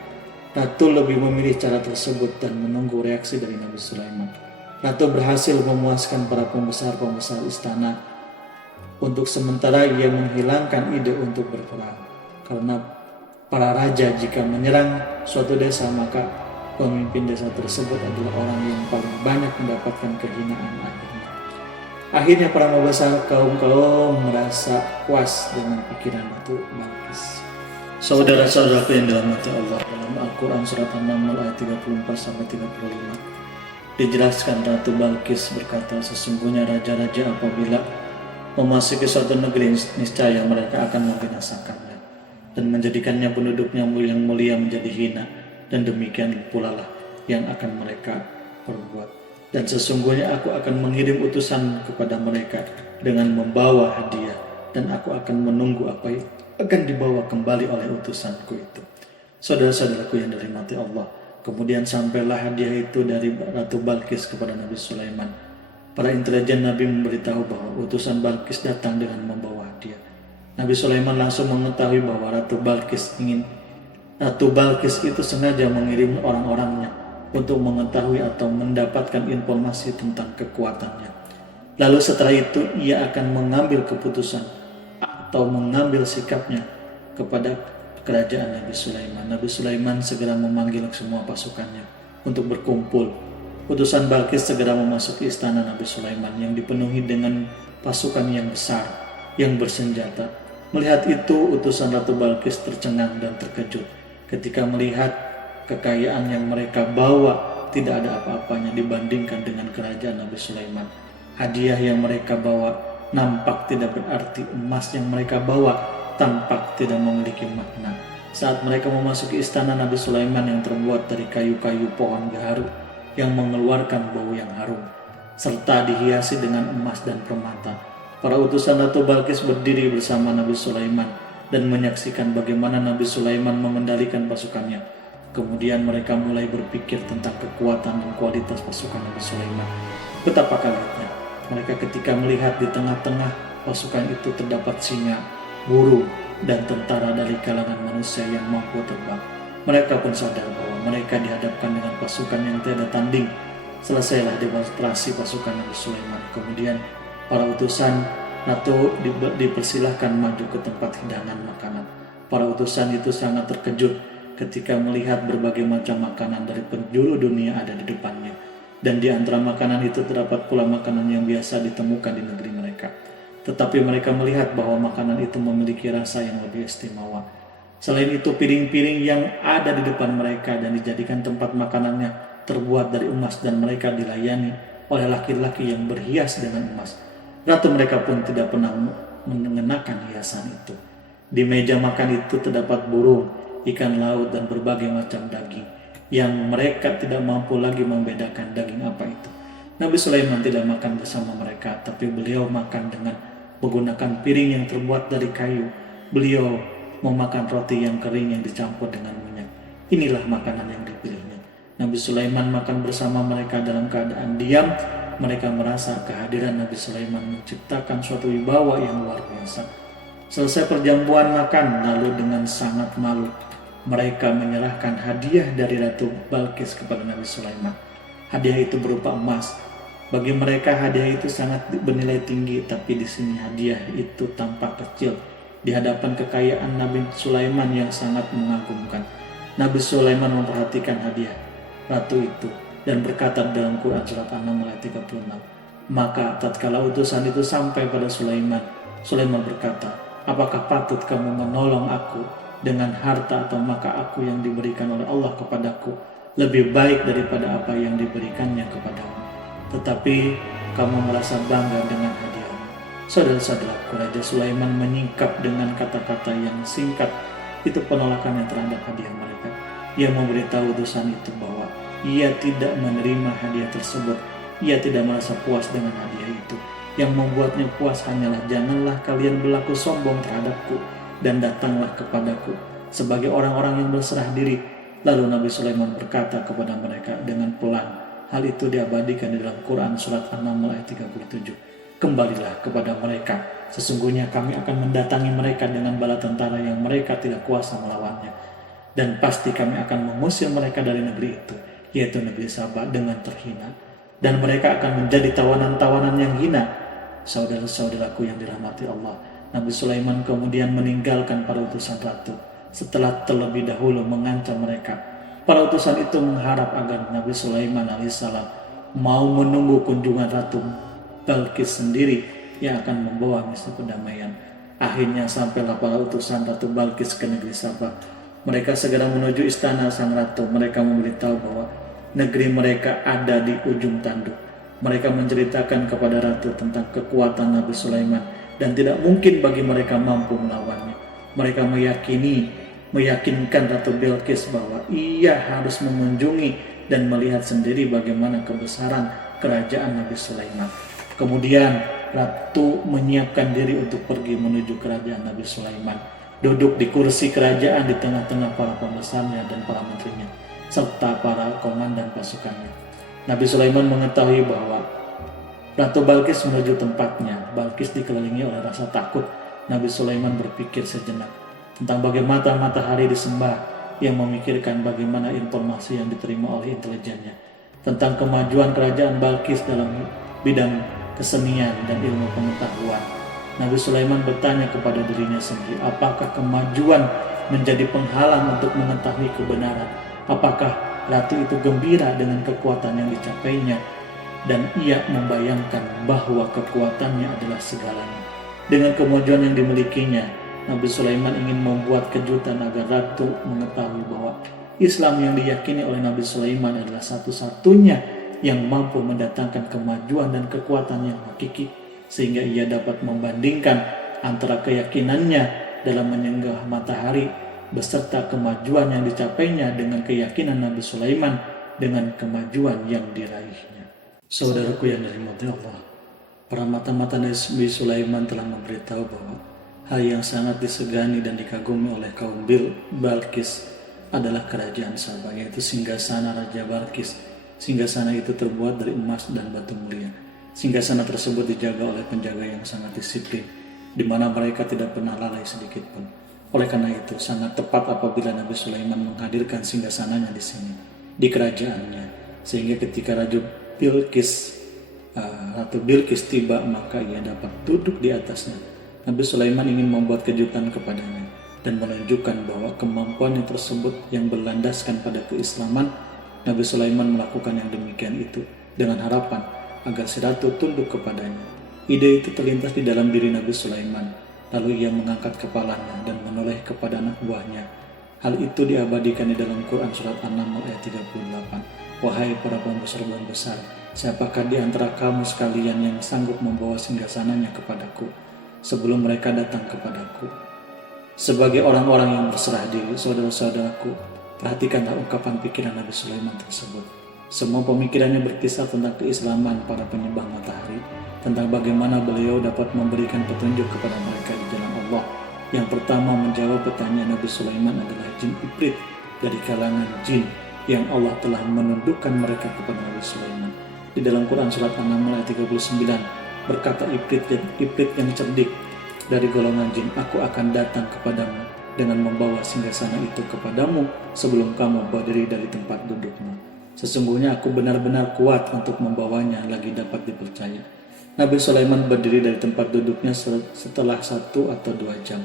Ratu lebih memilih cara tersebut dan menunggu reaksi dari Nabi Sulaiman. Ratu berhasil memuaskan para pembesar-pembesar istana. Untuk sementara ia menghilangkan ide untuk berperang. Karena para raja jika menyerang suatu desa, maka pemimpin desa tersebut adalah orang yang paling banyak mendapatkan kehinaan akhirnya. Para pembesar kaum merasa puas dengan pikiran Ratu Balkis. Saudara-saudaraku yang dirahmati Allah, dalam Al-Quran surat An-Naml ayat 34-35 dijelaskan Ratu Balkis berkata, sesungguhnya raja-raja apabila memasuki suatu negeri, niscaya mereka akan membinasakannya dan menjadikannya penduduknya yang mulia menjadi hina, dan demikian pula lah yang akan mereka perbuat. Dan sesungguhnya aku akan mengirim utusan kepada mereka dengan membawa hadiah, dan aku akan menunggu apa yang akan dibawa kembali oleh utusanku itu. Saudara-saudaraku yang dirahmati Allah, kemudian sampailah hadiah itu dari Ratu Balkis kepada Nabi Sulaiman. Para intelijen Nabi memberitahu bahwa utusan Balkis datang dengan membawa hadiah. Nabi Sulaiman langsung mengetahui bahwa Ratu Balkis itu sengaja mengirim orang-orangnya untuk mengetahui atau mendapatkan informasi tentang kekuatannya. Lalu setelah itu ia akan mengambil keputusan atau mengambil sikapnya kepada kerajaan Nabi Sulaiman. Nabi Sulaiman segera memanggil semua pasukannya untuk berkumpul Utusan Balkis segera memasuki istana Nabi Sulaiman yang dipenuhi dengan pasukan yang besar, yang bersenjata. Melihat itu, utusan Ratu Balkis tercengang dan terkejut ketika melihat kekayaan yang mereka bawa tidak ada apa-apanya dibandingkan dengan kerajaan Nabi Sulaiman. Hadiah yang mereka bawa nampak tidak berarti, emas yang mereka bawa tampak tidak memiliki makna. Saat mereka memasuki istana Nabi Sulaiman yang terbuat dari kayu-kayu pohon gaharu yang mengeluarkan bau yang harum, serta dihiasi dengan emas dan permata, para utusan Ratu Balkis berdiri bersama Nabi Sulaiman dan menyaksikan bagaimana Nabi Sulaiman mengendalikan pasukannya. Kemudian mereka mulai berpikir tentang kekuatan dan kualitas pasukan Nabi Sulaiman. Betapa kagetnya mereka ketika melihat di tengah-tengah pasukan itu terdapat singa, burung, dan tentara dari kalangan manusia yang mampu terbang. Mereka pun sadar bahwa mereka dihadapkan dengan pasukan yang tiada tanding. Selesailah demonstrasi pasukan Nabi Sulaiman. Kemudian para utusan Ratu dipersilahkan maju ke tempat hidangan makanan. Para utusan itu sangat terkejut ketika melihat berbagai macam makanan dari penjuru dunia ada di depannya. Dan di antara makanan itu terdapat pula makanan yang biasa ditemukan di negeri mereka. Tetapi mereka melihat bahwa makanan itu memiliki rasa yang lebih istimewa. Selain itu, piring-piring yang ada di depan mereka dan dijadikan tempat makanannya terbuat dari emas dan mereka dilayani oleh laki-laki yang berhias dengan emas. Ratu mereka pun tidak pernah mengenakan hiasan itu. Di meja makan itu terdapat burung, ikan laut, dan berbagai macam daging yang mereka tidak mampu lagi membedakan daging apa itu. Nabi Sulaiman tidak makan bersama mereka, tapi beliau makan dengan menggunakan piring yang terbuat dari kayu. Beliau memakan roti yang kering yang dicampur dengan minyak. Inilah makanan yang dipilihnya. Nabi Sulaiman makan bersama mereka dalam keadaan diam. Mereka merasa kehadiran Nabi Sulaiman menciptakan suatu wibawa yang luar biasa. Selesai perjamuan makan, lalu dengan sangat malu mereka menyerahkan hadiah dari Ratu Balkis kepada Nabi Sulaiman. Hadiah itu berupa emas. Bagi mereka hadiah itu sangat bernilai tinggi, tapi di sini hadiah itu tampak kecil di hadapan kekayaan Nabi Sulaiman yang sangat mengagumkan. Nabi Sulaiman memperhatikan hadiah ratu itu dan berkata dalam Quran surat An-Naml ayat 36. Maka tatkala utusan itu sampai pada Sulaiman, Sulaiman berkata, apakah patut kamu menolong aku dengan harta, atau maka aku yang diberikan oleh Allah kepadaku lebih baik daripada apa yang diberikannya kepadamu. Tetapi kamu merasa bangga dengan hadiah. Saudara-saudaraku, Raja Sulaiman menyingkap dengan kata-kata yang singkat itu penolakannya terhadap hadiah mereka. Ia memberitahu utusan itu bahwa ia tidak menerima hadiah tersebut. Ia tidak merasa puas dengan hadiah itu. Yang membuatnya puas hanyalah, janganlah kalian berlaku sombong terhadapku dan datanglah kepadaku sebagai orang-orang yang berserah diri. Lalu Nabi Sulaiman berkata kepada mereka dengan pelan. Hal itu diabadikan di dalam Quran surat An-Naml ayat 37. Kembalilah kepada mereka, sesungguhnya kami akan mendatangi mereka dengan bala tentara yang mereka tidak kuasa melawannya. Dan pasti kami akan mengusir mereka dari negeri itu, yaitu negeri Sabah, dengan terhina. Dan mereka akan menjadi tawanan-tawanan yang hina. Saudara-saudaraku yang dirahmati Allah, Nabi Sulaiman kemudian meninggalkan para utusan ratu setelah terlebih dahulu mengancam mereka. Para utusan itu mengharap agar Nabi Sulaiman alaihissalam mau menunggu kunjungan Ratu Balkis sendiri yang akan membawa misi perdamaian. Akhirnya sampailah para utusan Ratu Balkis ke negeri Sabah. Mereka segera menuju istana sang ratu. Mereka memberitahu bahwa negeri mereka ada di ujung tanduk. Mereka menceritakan kepada ratu tentang kekuatan Nabi Sulaiman dan tidak mungkin bagi mereka mampu melawannya. Mereka meyakinkan Ratu Balkis bahwa ia harus mengunjungi dan melihat sendiri bagaimana kebesaran kerajaan Nabi Sulaiman. Kemudian ratu menyiapkan diri untuk pergi menuju kerajaan Nabi Sulaiman, duduk di kursi kerajaan di tengah-tengah para pembesarnya dan para menterinya, serta para komandan pasukannya. Nabi Sulaiman mengetahui bahwa Ratu Balkis menuju tempatnya. Balkis dikelilingi oleh rasa takut. Nabi Sulaiman berpikir sejenak tentang bagaimana matahari disembah, yang memikirkan bagaimana informasi yang diterima oleh intelijennya tentang kemajuan kerajaan Balkis dalam bidang kesenian dan ilmu pengetahuan. Nabi Sulaiman bertanya kepada dirinya sendiri, apakah kemajuan menjadi penghalang untuk mengetahui kebenaran? Apakah ratu itu gembira dengan kekuatan yang dicapainya, dan ia membayangkan bahwa kekuatannya adalah segalanya. Dengan kemajuan yang dimilikinya, Nabi Sulaiman ingin membuat kejutan agar ratu mengetahui bahwa Islam yang diyakini oleh Nabi Sulaiman adalah satu-satunya yang mampu mendatangkan kemajuan dan kekuatan yang hakiki, sehingga ia dapat membandingkan antara keyakinannya dalam menyenggah matahari beserta kemajuan yang dicapainya dengan keyakinan Nabi Sulaiman dengan kemajuan yang diraihnya. Saudaraku yang dirahmati Allah, para mata-mata Nabi Sulaiman telah memberitahu bahwa hal yang sangat disegani dan dikagumi oleh kaum Balkis adalah kerajaan Sabah, yaitu singgasana Raja Balkis. Singgasana itu terbuat dari emas dan batu mulia. Singgasana tersebut dijaga oleh penjaga yang sangat disiplin, di mana mereka tidak pernah lalai sedikit pun. Oleh karena itu, sangat tepat apabila Nabi Sulaiman menghadirkan singgasananya di sini, di kerajaannya, sehingga ketika Ratu Bilqis tiba, maka ia dapat duduk di atasnya. Nabi Sulaiman ingin membuat kejutan kepadanya dan menunjukkan bahwa kemampuannya tersebut yang berlandaskan pada keislaman. Nabi Sulaiman melakukan yang demikian itu dengan harapan agar si ratu tunduk kepadanya. Ide itu terlintas di dalam diri Nabi Sulaiman, lalu ia mengangkat kepalanya dan menoleh kepada anak buahnya. Hal itu diabadikan di dalam Quran surat An-Naml ayat 38. Wahai para pembesar-pembesar, siapakah di antara kamu sekalian yang sanggup membawa singgasananya kepadaku sebelum mereka datang kepadaku? Sebagai orang-orang yang berserah diri, saudara-saudaraku, perhatikanlah ungkapan pikiran Nabi Sulaiman tersebut. Semua pemikirannya berkisar tentang keislaman para penyembah matahari, tentang bagaimana beliau dapat memberikan petunjuk kepada mereka di jalan Allah. Yang pertama menjawab pertanyaan Nabi Sulaiman adalah jin Ifrit dari kalangan jin yang Allah telah menundukkan mereka kepada Nabi Sulaiman. Di dalam Quran surat An-Naml ayat 39 berkata Ifrit yang cerdik dari golongan jin, aku akan datang kepadamu dengan membawa singgasana itu kepadamu sebelum kamu berdiri dari tempat dudukmu. Sesungguhnya aku benar-benar kuat untuk membawanya lagi dapat dipercaya. Nabi Sulaiman berdiri dari tempat duduknya setelah 1 atau 2 jam.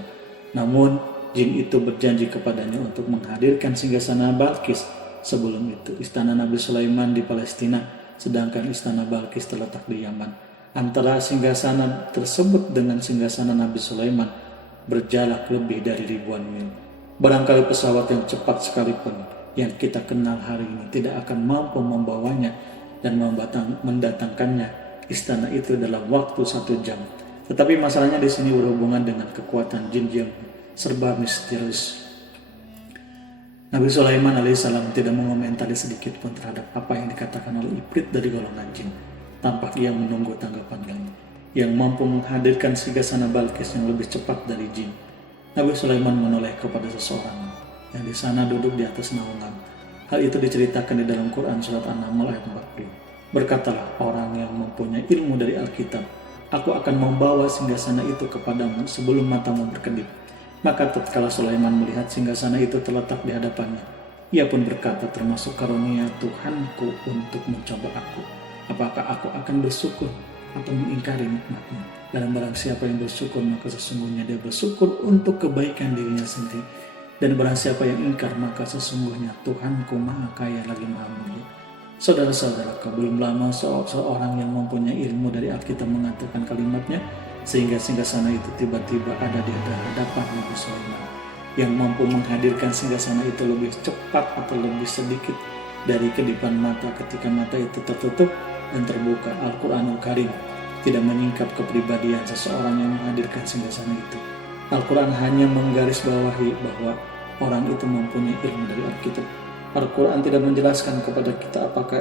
Namun jin itu berjanji kepadanya untuk menghadirkan singgasana Balkis. Sebelum itu istana Nabi Sulaiman di Palestina, sedangkan istana Balkis terletak di Yaman. Antara singgasana tersebut dengan singgasana Nabi Sulaiman berjarak lebih dari ribuan mil. Barangkali pesawat yang cepat sekalipun yang kita kenal hari ini tidak akan mampu membawanya dan mendatangkannya istana itu dalam waktu 1 jam. Tetapi masalahnya di sini berhubungan dengan kekuatan jin yang serba misterius. Nabi Sulaiman alaihissalam tidak mengomentari sedikit pun terhadap apa yang dikatakan oleh Ifrit dari golongan jin. Tampak ia menunggu tanggapan lain yang mampu menghadirkan singgasana Balkis yang lebih cepat dari jin. Nabi Sulaiman menoleh kepada seseorang yang di sana duduk di atas naungan. Hal itu diceritakan di dalam Quran surat An-Naml ayat 40. Berkatalah orang yang mempunyai ilmu dari Alkitab, aku akan membawa singgasana itu kepadamu sebelum matamu berkedip. Maka tatkala Sulaiman melihat singgasana itu terletak di hadapannya, ia pun berkata, termasuk karunia Tuhanku untuk mencoba aku. Apakah aku akan bersyukur atau mengingkari nikmatnya? Dan barang siapa yang bersyukur, maka sesungguhnya dia bersyukur untuk kebaikan dirinya sendiri. Dan barang siapa yang ingkar, maka sesungguhnya Tuhanku maha kaya lagi maha mulia. Saudara-saudara, belum lama seorang yang mempunyai ilmu dari Alkitab mengatakan kalimatnya, sehingga singgasana itu tiba-tiba ada di hadapan Nabi Sulaiman, yang mampu menghadirkan singgasana itu lebih cepat atau lebih sedikit dari kedipan mata ketika mata itu tertutup dan terbuka. Al-Quranul Karim tidak menyingkap kepribadian seseorang yang menghadirkan singgasana itu. Al-Quran hanya menggarisbawahi bahwa orang itu mempunyai ilmu dari Alkitab. Al-Quran tidak menjelaskan kepada kita apakah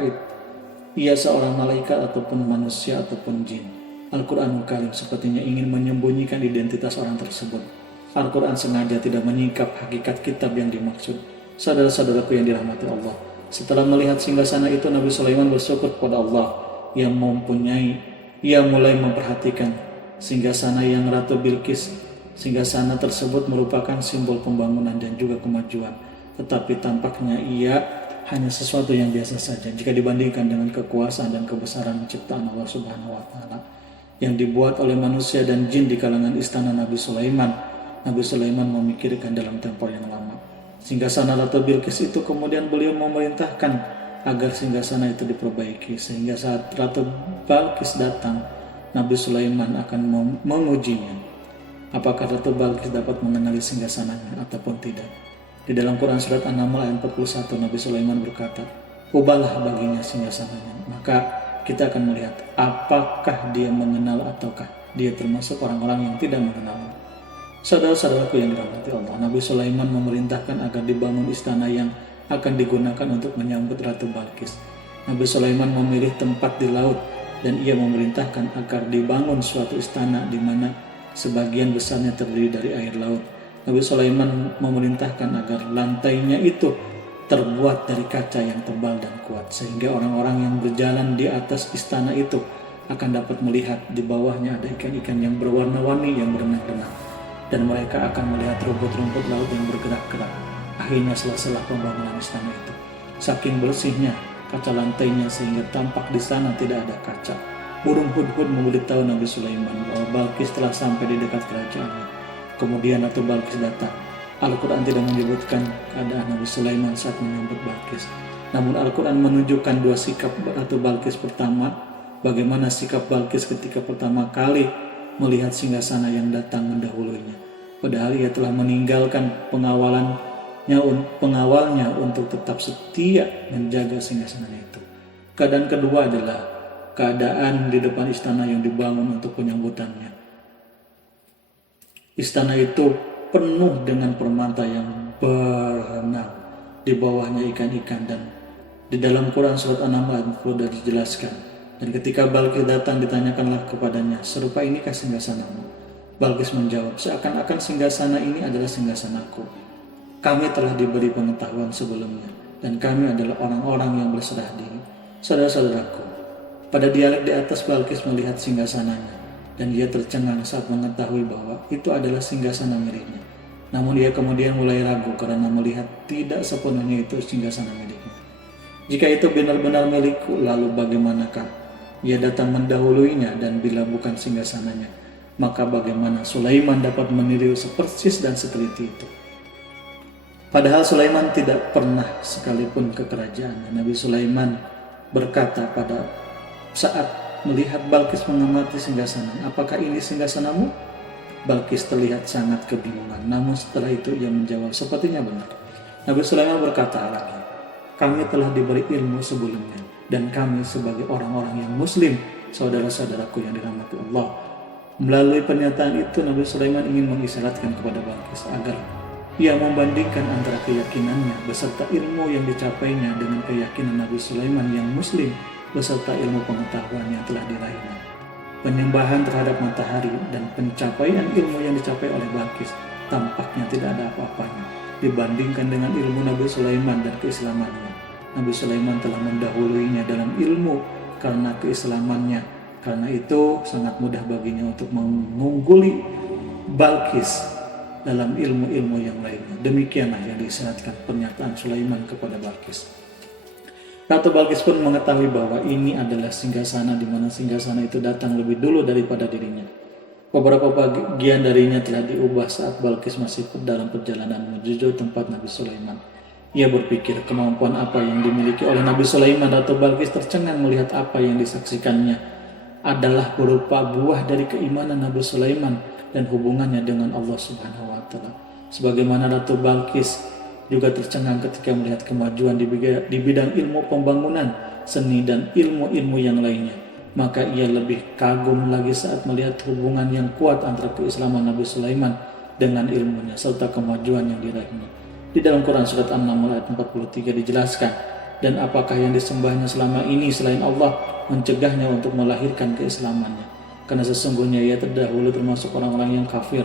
ia seorang malaikat ataupun manusia ataupun jin. Al-Quranul Karim sepertinya ingin menyembunyikan identitas orang tersebut. Al-Quran sengaja tidak menyingkap hakikat kitab yang dimaksud. Saudara-saudaraku yang dirahmati Allah, setelah melihat singgasana itu, Nabi Sulaiman bersyukur kepada Allah yang mempunyai. Ia mulai memperhatikan singgasana yang Ratu Bilqis. Singgasana tersebut merupakan simbol pembangunan dan juga kemajuan. Tetapi tampaknya ia hanya sesuatu yang biasa saja jika dibandingkan dengan kekuasaan dan kebesaran ciptaan Allah Subhanahu wa Ta'ala yang dibuat oleh manusia dan jin di kalangan istana Nabi Sulaiman. Nabi Sulaiman memikirkan dalam tempo yang lama. Singgasana Ratu Bilqis itu kemudian beliau memerintahkan agar singgasana itu diperbaiki, sehingga saat Ratu Bilqis datang, Nabi Sulaiman akan mengujinya. Apakah Ratu Bilqis dapat mengenali singgasananya ataupun tidak? Di dalam Quran surat An-Naml ayat 41, Nabi Sulaiman berkata, "Ubahlah baginya singgasananya." Maka kita akan melihat apakah dia mengenal ataukah dia termasuk orang-orang yang tidak mengenalnya. Saudara-saudaraku yang dirahmati Allah, Nabi Sulaiman memerintahkan agar dibangun istana yang akan digunakan untuk menyambut Ratu Bilqis. Nabi Sulaiman memilih tempat di laut dan ia memerintahkan agar dibangun suatu istana di mana sebagian besarnya terdiri dari air laut. Nabi Sulaiman memerintahkan agar lantainya itu terbuat dari kaca yang tebal dan kuat, sehingga orang-orang yang berjalan di atas istana itu akan dapat melihat di bawahnya ada ikan-ikan yang berwarna-warni yang berenang-renang, dan mereka akan melihat rumput-rumput laut yang bergerak-gerak. Akhirnya selesailah pembangunan istana itu. Saking bersihnya kaca lantainya sehingga tampak di sana tidak ada kaca. Burung hudhud memberitahu Nabi Sulaiman bahwa Bilqis telah sampai di dekat kerajaannya. Kemudian Ratu Bilqis datang. Al-Quran tidak menyebutkan keadaan Nabi Sulaiman saat menyambut Bilqis. Namun Al-Quran menunjukkan dua sikap Ratu Bilqis. Pertama, bagaimana sikap Bilqis ketika pertama kali melihat singgasana yang datang mendahulunya. Padahal ia telah meninggalkan pengawalnya untuk tetap setia menjaga singgasana itu. Keadaan kedua adalah keadaan di depan istana yang dibangun untuk penyambutannya. Istana itu penuh dengan permata yang berenang, di bawahnya ikan-ikan, dan di dalam Quran surat An-Naml ayat 40 sudah dijelaskan. Dan ketika Bilqis datang ditanyakanlah kepadanya, "Serupa inikah singgasanamu?" Bilqis menjawab, "Seakan-akan singgasana ini adalah singgasanaku. Kami telah diberi pengetahuan sebelumnya dan kami adalah orang-orang yang berserah diri." Saudara-saudaraku, pada dialek di atas Bilqis melihat singgasananya dan ia tercengang saat mengetahui bahwa itu adalah singgasana miliknya. Namun ia kemudian mulai ragu karena melihat tidak sepenuhnya itu singgasana miliknya. Jika itu benar-benar milikku, lalu bagaimanakah ia datang mendahuluinya, dan bila bukan singgasananya, maka bagaimana Sulaiman dapat meniru sepersis dan seteliti itu? Padahal Sulaiman tidak pernah sekalipun ke kerajaannya. Nabi Sulaiman berkata pada saat melihat Bilqis mengamati singgasana, "Apakah ini singgasanamu?" Bilqis terlihat sangat kebingungan. Namun setelah itu ia menjawab, "Sepertinya benar." Nabi Sulaiman berkata lagi, "Kami telah diberi ilmu sebelumnya dan kami sebagai orang-orang yang muslim, saudara-saudaraku yang dirahmati Allah." Melalui pernyataan itu Nabi Sulaiman ingin mengisyaratkan kepada Bilqis agar ia membandingkan antara keyakinannya beserta ilmu yang dicapainya dengan keyakinan Nabi Sulaiman yang muslim beserta ilmu pengetahuan yang telah diraihnya. Penyembahan terhadap matahari dan pencapaian ilmu yang dicapai oleh Bilqis tampaknya tidak ada apa-apanya dibandingkan dengan ilmu Nabi Sulaiman dan keislamannya. Nabi Sulaiman telah mendahuluinya dalam ilmu karena keislamannya. Karena itu sangat mudah baginya untuk mengungguli Bilqis dalam ilmu-ilmu yang lainnya. Demikianlah yang disyaratkan pernyataan Sulaiman kepada Bilqis. Ratu Bilqis pun mengetahui bahwa ini adalah singgasana di mana singgasana itu datang lebih dulu daripada dirinya. Beberapa bagian darinya telah diubah saat Bilqis masih dalam perjalanan menuju tempat Nabi Sulaiman. Ia berpikir kemampuan apa yang dimiliki oleh Nabi Sulaiman. Ratu Bilqis tercengang melihat apa yang disaksikannya adalah berupa buah dari keimanan Nabi Sulaiman dan hubungannya dengan Allah Subhanahu wa Ta'ala. Sebagaimana Ratu Bilqis juga tercengang ketika melihat kemajuan di bidang ilmu pembangunan, seni, dan ilmu-ilmu yang lainnya. Maka ia lebih kagum lagi saat melihat hubungan yang kuat antara keislaman Nabi Sulaiman dengan ilmunya serta kemajuan yang diraihnya. Di dalam Quran surat An-Naml ayat 43 dijelaskan, "Dan apakah yang disembahnya selama ini selain Allah mencegahnya untuk melahirkan keislamannya? Karena sesungguhnya ia terdahulu termasuk orang-orang yang kafir."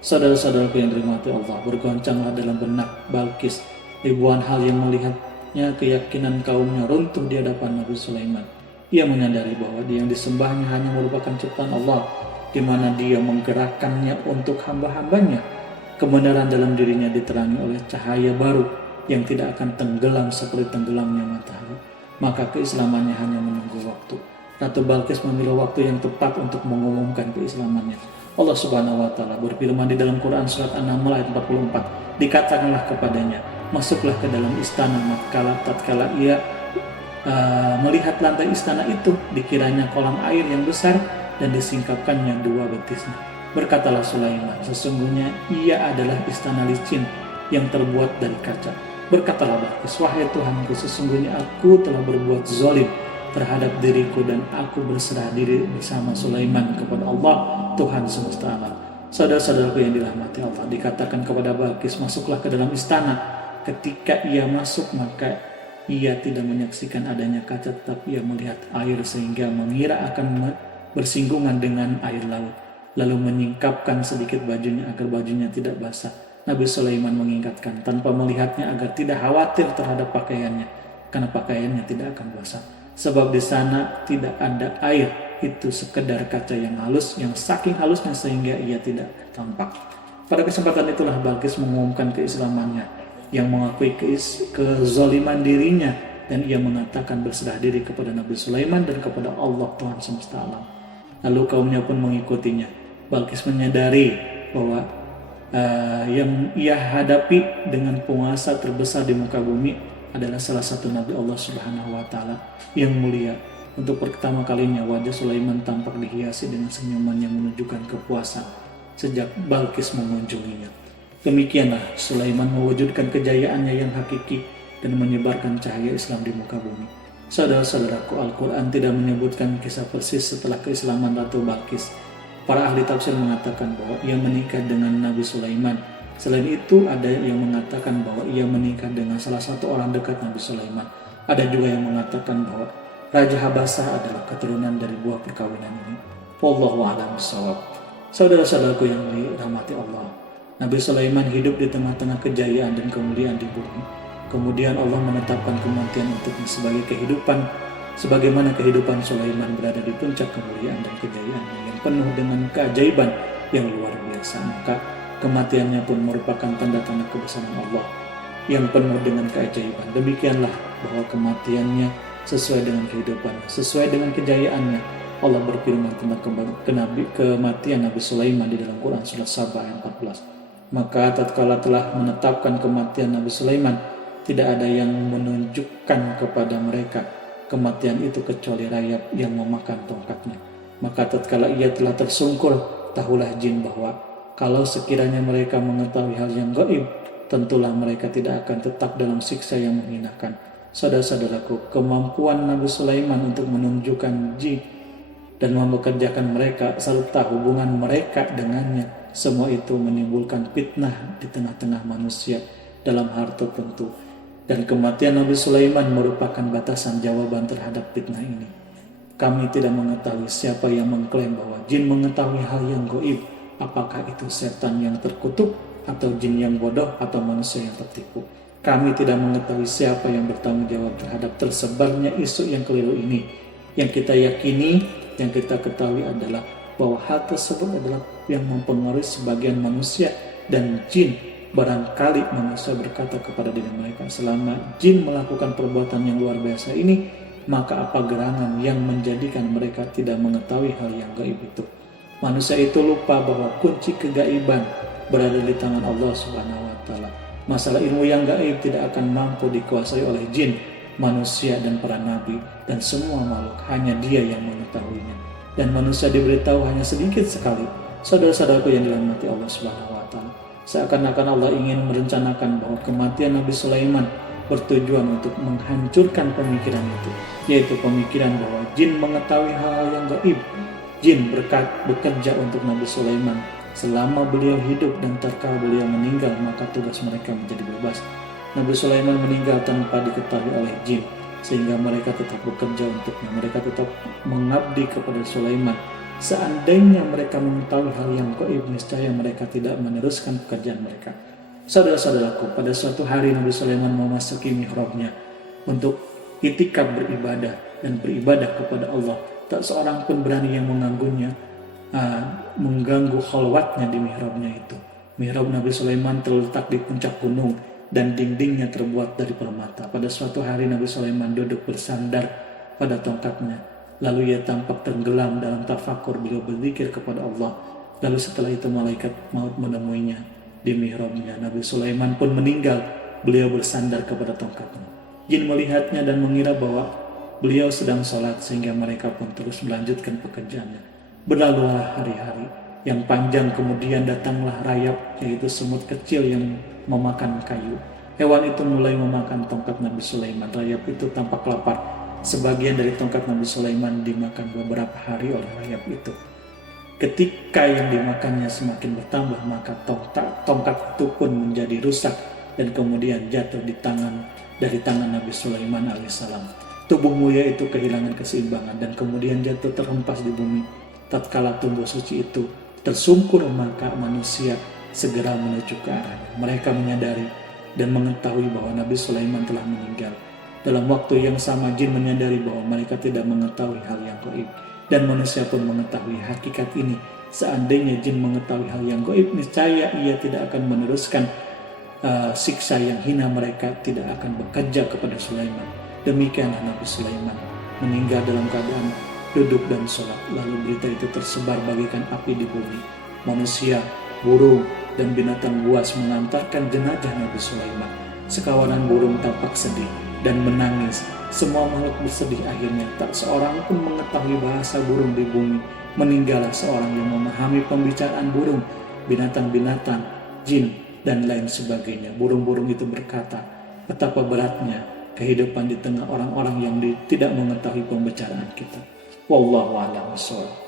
Saudara-saudaraku yang dirahmati Allah, bergoncanglah dalam benak Bilqis ribuan hal yang melihatnya keyakinan kaumnya runtuh di hadapan Nabi Sulaiman. Ia menyadari bahwa dia yang disembahnya hanya merupakan ciptaan Allah, di mana dia menggerakkannya untuk hamba-hambanya. Kebenaran dalam dirinya diterangi oleh cahaya baru yang tidak akan tenggelam seperti tenggelamnya matahari. Maka keislamannya hanya menunggu waktu. Ratu Bilqis memilih waktu yang tepat untuk mengumumkan keislamannya. Allah Subhanahu wa Ta'ala berfirman di dalam Quran surat An-Naml ayat 44, "Dikatakanlah kepadanya, masuklah ke dalam istana. Tatkala ia melihat lantai istana itu, dikiranya kolam air yang besar dan disingkapkannya dua betisnya. Berkatalah Sulaiman, sesungguhnya ia adalah istana licin yang terbuat dari kaca. Berkatalah Balqis, wahai Tuhanku, sesungguhnya aku telah berbuat zalim terhadap diriku dan aku berserah diri bersama Sulaiman kepada Allah, Tuhan semesta alam. Saudara-saudaraku yang dirahmati Allah, dikatakan kepada Balqis, masuklah ke dalam istana. Ketika ia masuk, maka ia tidak menyaksikan adanya kaca, tetapi ia melihat air sehingga mengira akan bersinggungan dengan air laut. Lalu menyingkapkan sedikit bajunya agar bajunya tidak basah. Nabi Sulaiman mengingatkan tanpa melihatnya agar tidak khawatir terhadap pakaiannya, karena pakaiannya tidak akan basah. Sebab di sana tidak ada air, itu sekedar kaca yang halus, yang saking halusnya sehingga ia tidak tampak. Pada kesempatan itulah Balqis mengumumkan keislamannya, yang mengakui kezaliman dirinya, dan ia mengatakan berserah diri kepada Nabi Sulaiman dan kepada Allah Tuhan semesta alam. Lalu kaumnya pun mengikutinya. Balqis menyadari bahwa yang ia hadapi dengan penguasa terbesar di muka bumi adalah salah satu Nabi Allah Subhanahu wa Ta'ala yang mulia. Untuk pertama kalinya wajah Sulaiman tampak dihiasi dengan senyuman yang menunjukkan kepuasan sejak Balqis mengunjunginya. Demikianlah Sulaiman mewujudkan kejayaannya yang hakiki dan menyebarkan cahaya Islam di muka bumi. Saudara-saudaraku, Al-Quran tidak menyebutkan kisah persis setelah keislaman Ratu Balqis. Para ahli tafsir mengatakan bahwa ia menikah dengan Nabi Sulaiman. Selain itu, ada yang mengatakan bahwa ia menikah dengan salah satu orang dekat Nabi Sulaiman. Ada juga yang mengatakan bahwa Raja Habasah adalah keturunan dari buah perkawinan ini. Wallahu a'lam bishawab. Saudara-saudaraku yang dirahmati Allah, Nabi Sulaiman hidup di tengah-tengah kejayaan dan kemuliaan di bumi. Kemudian Allah menetapkan kematian untuknya sebagai kehidupan, sebagaimana kehidupan Sulaiman berada di puncak kemuliaan dan kejayaannya yang penuh dengan keajaiban yang luar biasa. Maka kematiannya pun merupakan tanda-tanda kebesaran Allah yang penuh dengan keajaiban. Demikianlah bahwa kematiannya sesuai dengan kehidupannya, sesuai dengan kejayaannya. Allah berfirman tentang kematian Nabi Sulaiman di dalam Quran surah Saba ayat 14. Maka tatkala telah menetapkan kematian Nabi Sulaiman, tidak ada yang menunjukkan kepada mereka kematian itu kecuali rayap yang memakan tongkatnya. Maka tatkala ia telah tersungkur, tahulah jin bahwa kalau sekiranya mereka mengetahui hal yang gaib, tentulah mereka tidak akan tetap dalam siksa yang menghinakan. Saudara-saudaraku, kemampuan Nabi Sulaiman untuk menunjukkan jin dan mempekerjakan mereka serta hubungan mereka dengannya, semua itu menimbulkan fitnah di tengah-tengah manusia dalam hal tertentu. Dan kematian Nabi Sulaiman merupakan batasan jawaban terhadap fitnah ini. Kami tidak mengetahui siapa yang mengklaim bahwa jin mengetahui hal yang gaib, apakah itu setan yang terkutuk atau jin yang bodoh atau manusia yang tertipu. Kami tidak mengetahui siapa yang bertanggung jawab terhadap tersebarnya isu yang keliru ini. Yang kita yakini, yang kita ketahui adalah bahwa hal tersebut adalah yang mempengaruhi sebagian manusia dan jin. Barangkali manusia berkata kepada diri mereka, selama jin melakukan perbuatan yang luar biasa ini, maka apa gerangan yang menjadikan mereka tidak mengetahui hal yang gaib itu? Manusia itu lupa bahwa kunci kegaiban berada di tangan Allah Subhanahu wa Ta'ala. Masalah ilmu yang gaib tidak akan mampu dikuasai oleh jin, manusia dan para nabi dan semua makhluk. Hanya Dia yang mengetahuinya. Dan manusia diberitahu hanya sedikit sekali. Saudara-saudaraku yang dirahmati Allah Subhanahu wa Ta'ala, seakan-akan Allah ingin merencanakan bahwa kematian Nabi Sulaiman bertujuan untuk menghancurkan pemikiran itu, yaitu pemikiran bahwa jin mengetahui hal-hal yang gaib. Jin bekerja untuk Nabi Sulaiman selama beliau hidup, dan tatkala beliau meninggal maka tugas mereka menjadi bebas. Nabi Sulaiman meninggal tanpa diketahui oleh jin, sehingga mereka tetap bekerja untuknya. Mereka tetap mengabdi kepada Sulaiman. Seandainya mereka mengetahui hal yang gaib, niscaya mereka tidak meneruskan pekerjaan mereka. Saudara-saudaraku, pada suatu hari Nabi Sulaiman memasuki mihrabnya untuk itikaf beribadah dan beribadah kepada Allah. Tak seorang pun berani yang mengganggu khalwatnya di mihrabnya itu. Mihrab Nabi Sulaiman terletak di puncak gunung dan dindingnya terbuat dari permata. Pada suatu hari Nabi Sulaiman duduk bersandar pada tongkatnya. Lalu ia tampak tenggelam dalam tafakur. Beliau berzikir kepada Allah. Lalu setelah itu malaikat maut menemuinya di mihrabnya. Nabi Sulaiman pun meninggal beliau bersandar kepada tongkatnya. Jin melihatnya dan mengira bahwa beliau sedang sholat, sehingga mereka pun terus melanjutkan pekerjaannya. Berlalulah hari-hari yang panjang, kemudian datanglah rayap, yaitu semut kecil yang memakan kayu. Hewan itu mulai memakan tongkat Nabi Sulaiman. Rayap itu tampak lapar. Sebagian dari tongkat Nabi Sulaiman dimakan beberapa hari oleh rayap itu. Ketika yang dimakannya semakin bertambah, maka tongkat itu pun menjadi rusak dan kemudian jatuh dari tangan Nabi Sulaiman alaihissalam. Tubuh mulia itu kehilangan keseimbangan dan kemudian jatuh terhempas di bumi. Tatkala tubuh suci itu tersungkur, maka manusia segera menuju ke arahnya. Mereka menyadari dan mengetahui bahwa Nabi Sulaiman telah meninggal. Dalam waktu yang sama, jin menyadari bahwa mereka tidak mengetahui hal yang gaib, dan manusia pun mengetahui hakikat ini. Seandainya jin mengetahui hal yang gaib, niscaya ia tidak akan meneruskan siksa yang hina. Mereka tidak akan bekerja kepada Sulaiman. Demikianlah Nabi Sulaiman meninggal dalam keadaan duduk dan sholat. Lalu berita itu tersebar bagaikan api di bumi. Manusia, burung, dan binatang buas mengantarkan jenazah Nabi Sulaiman. Sekawanan burung tampak sedih dan menangis. Semua makhluk bersedih akhirnya. Tak seorang pun mengetahui bahasa burung di bumi. Meninggallah seorang yang memahami pembicaraan burung, binatang-binatang, jin, dan lain sebagainya. Burung-burung itu berkata, betapa beratnya kehidupan di tengah orang-orang yang tidak mengetahui pembicaraan kita. Wallahu a'lam bishawab.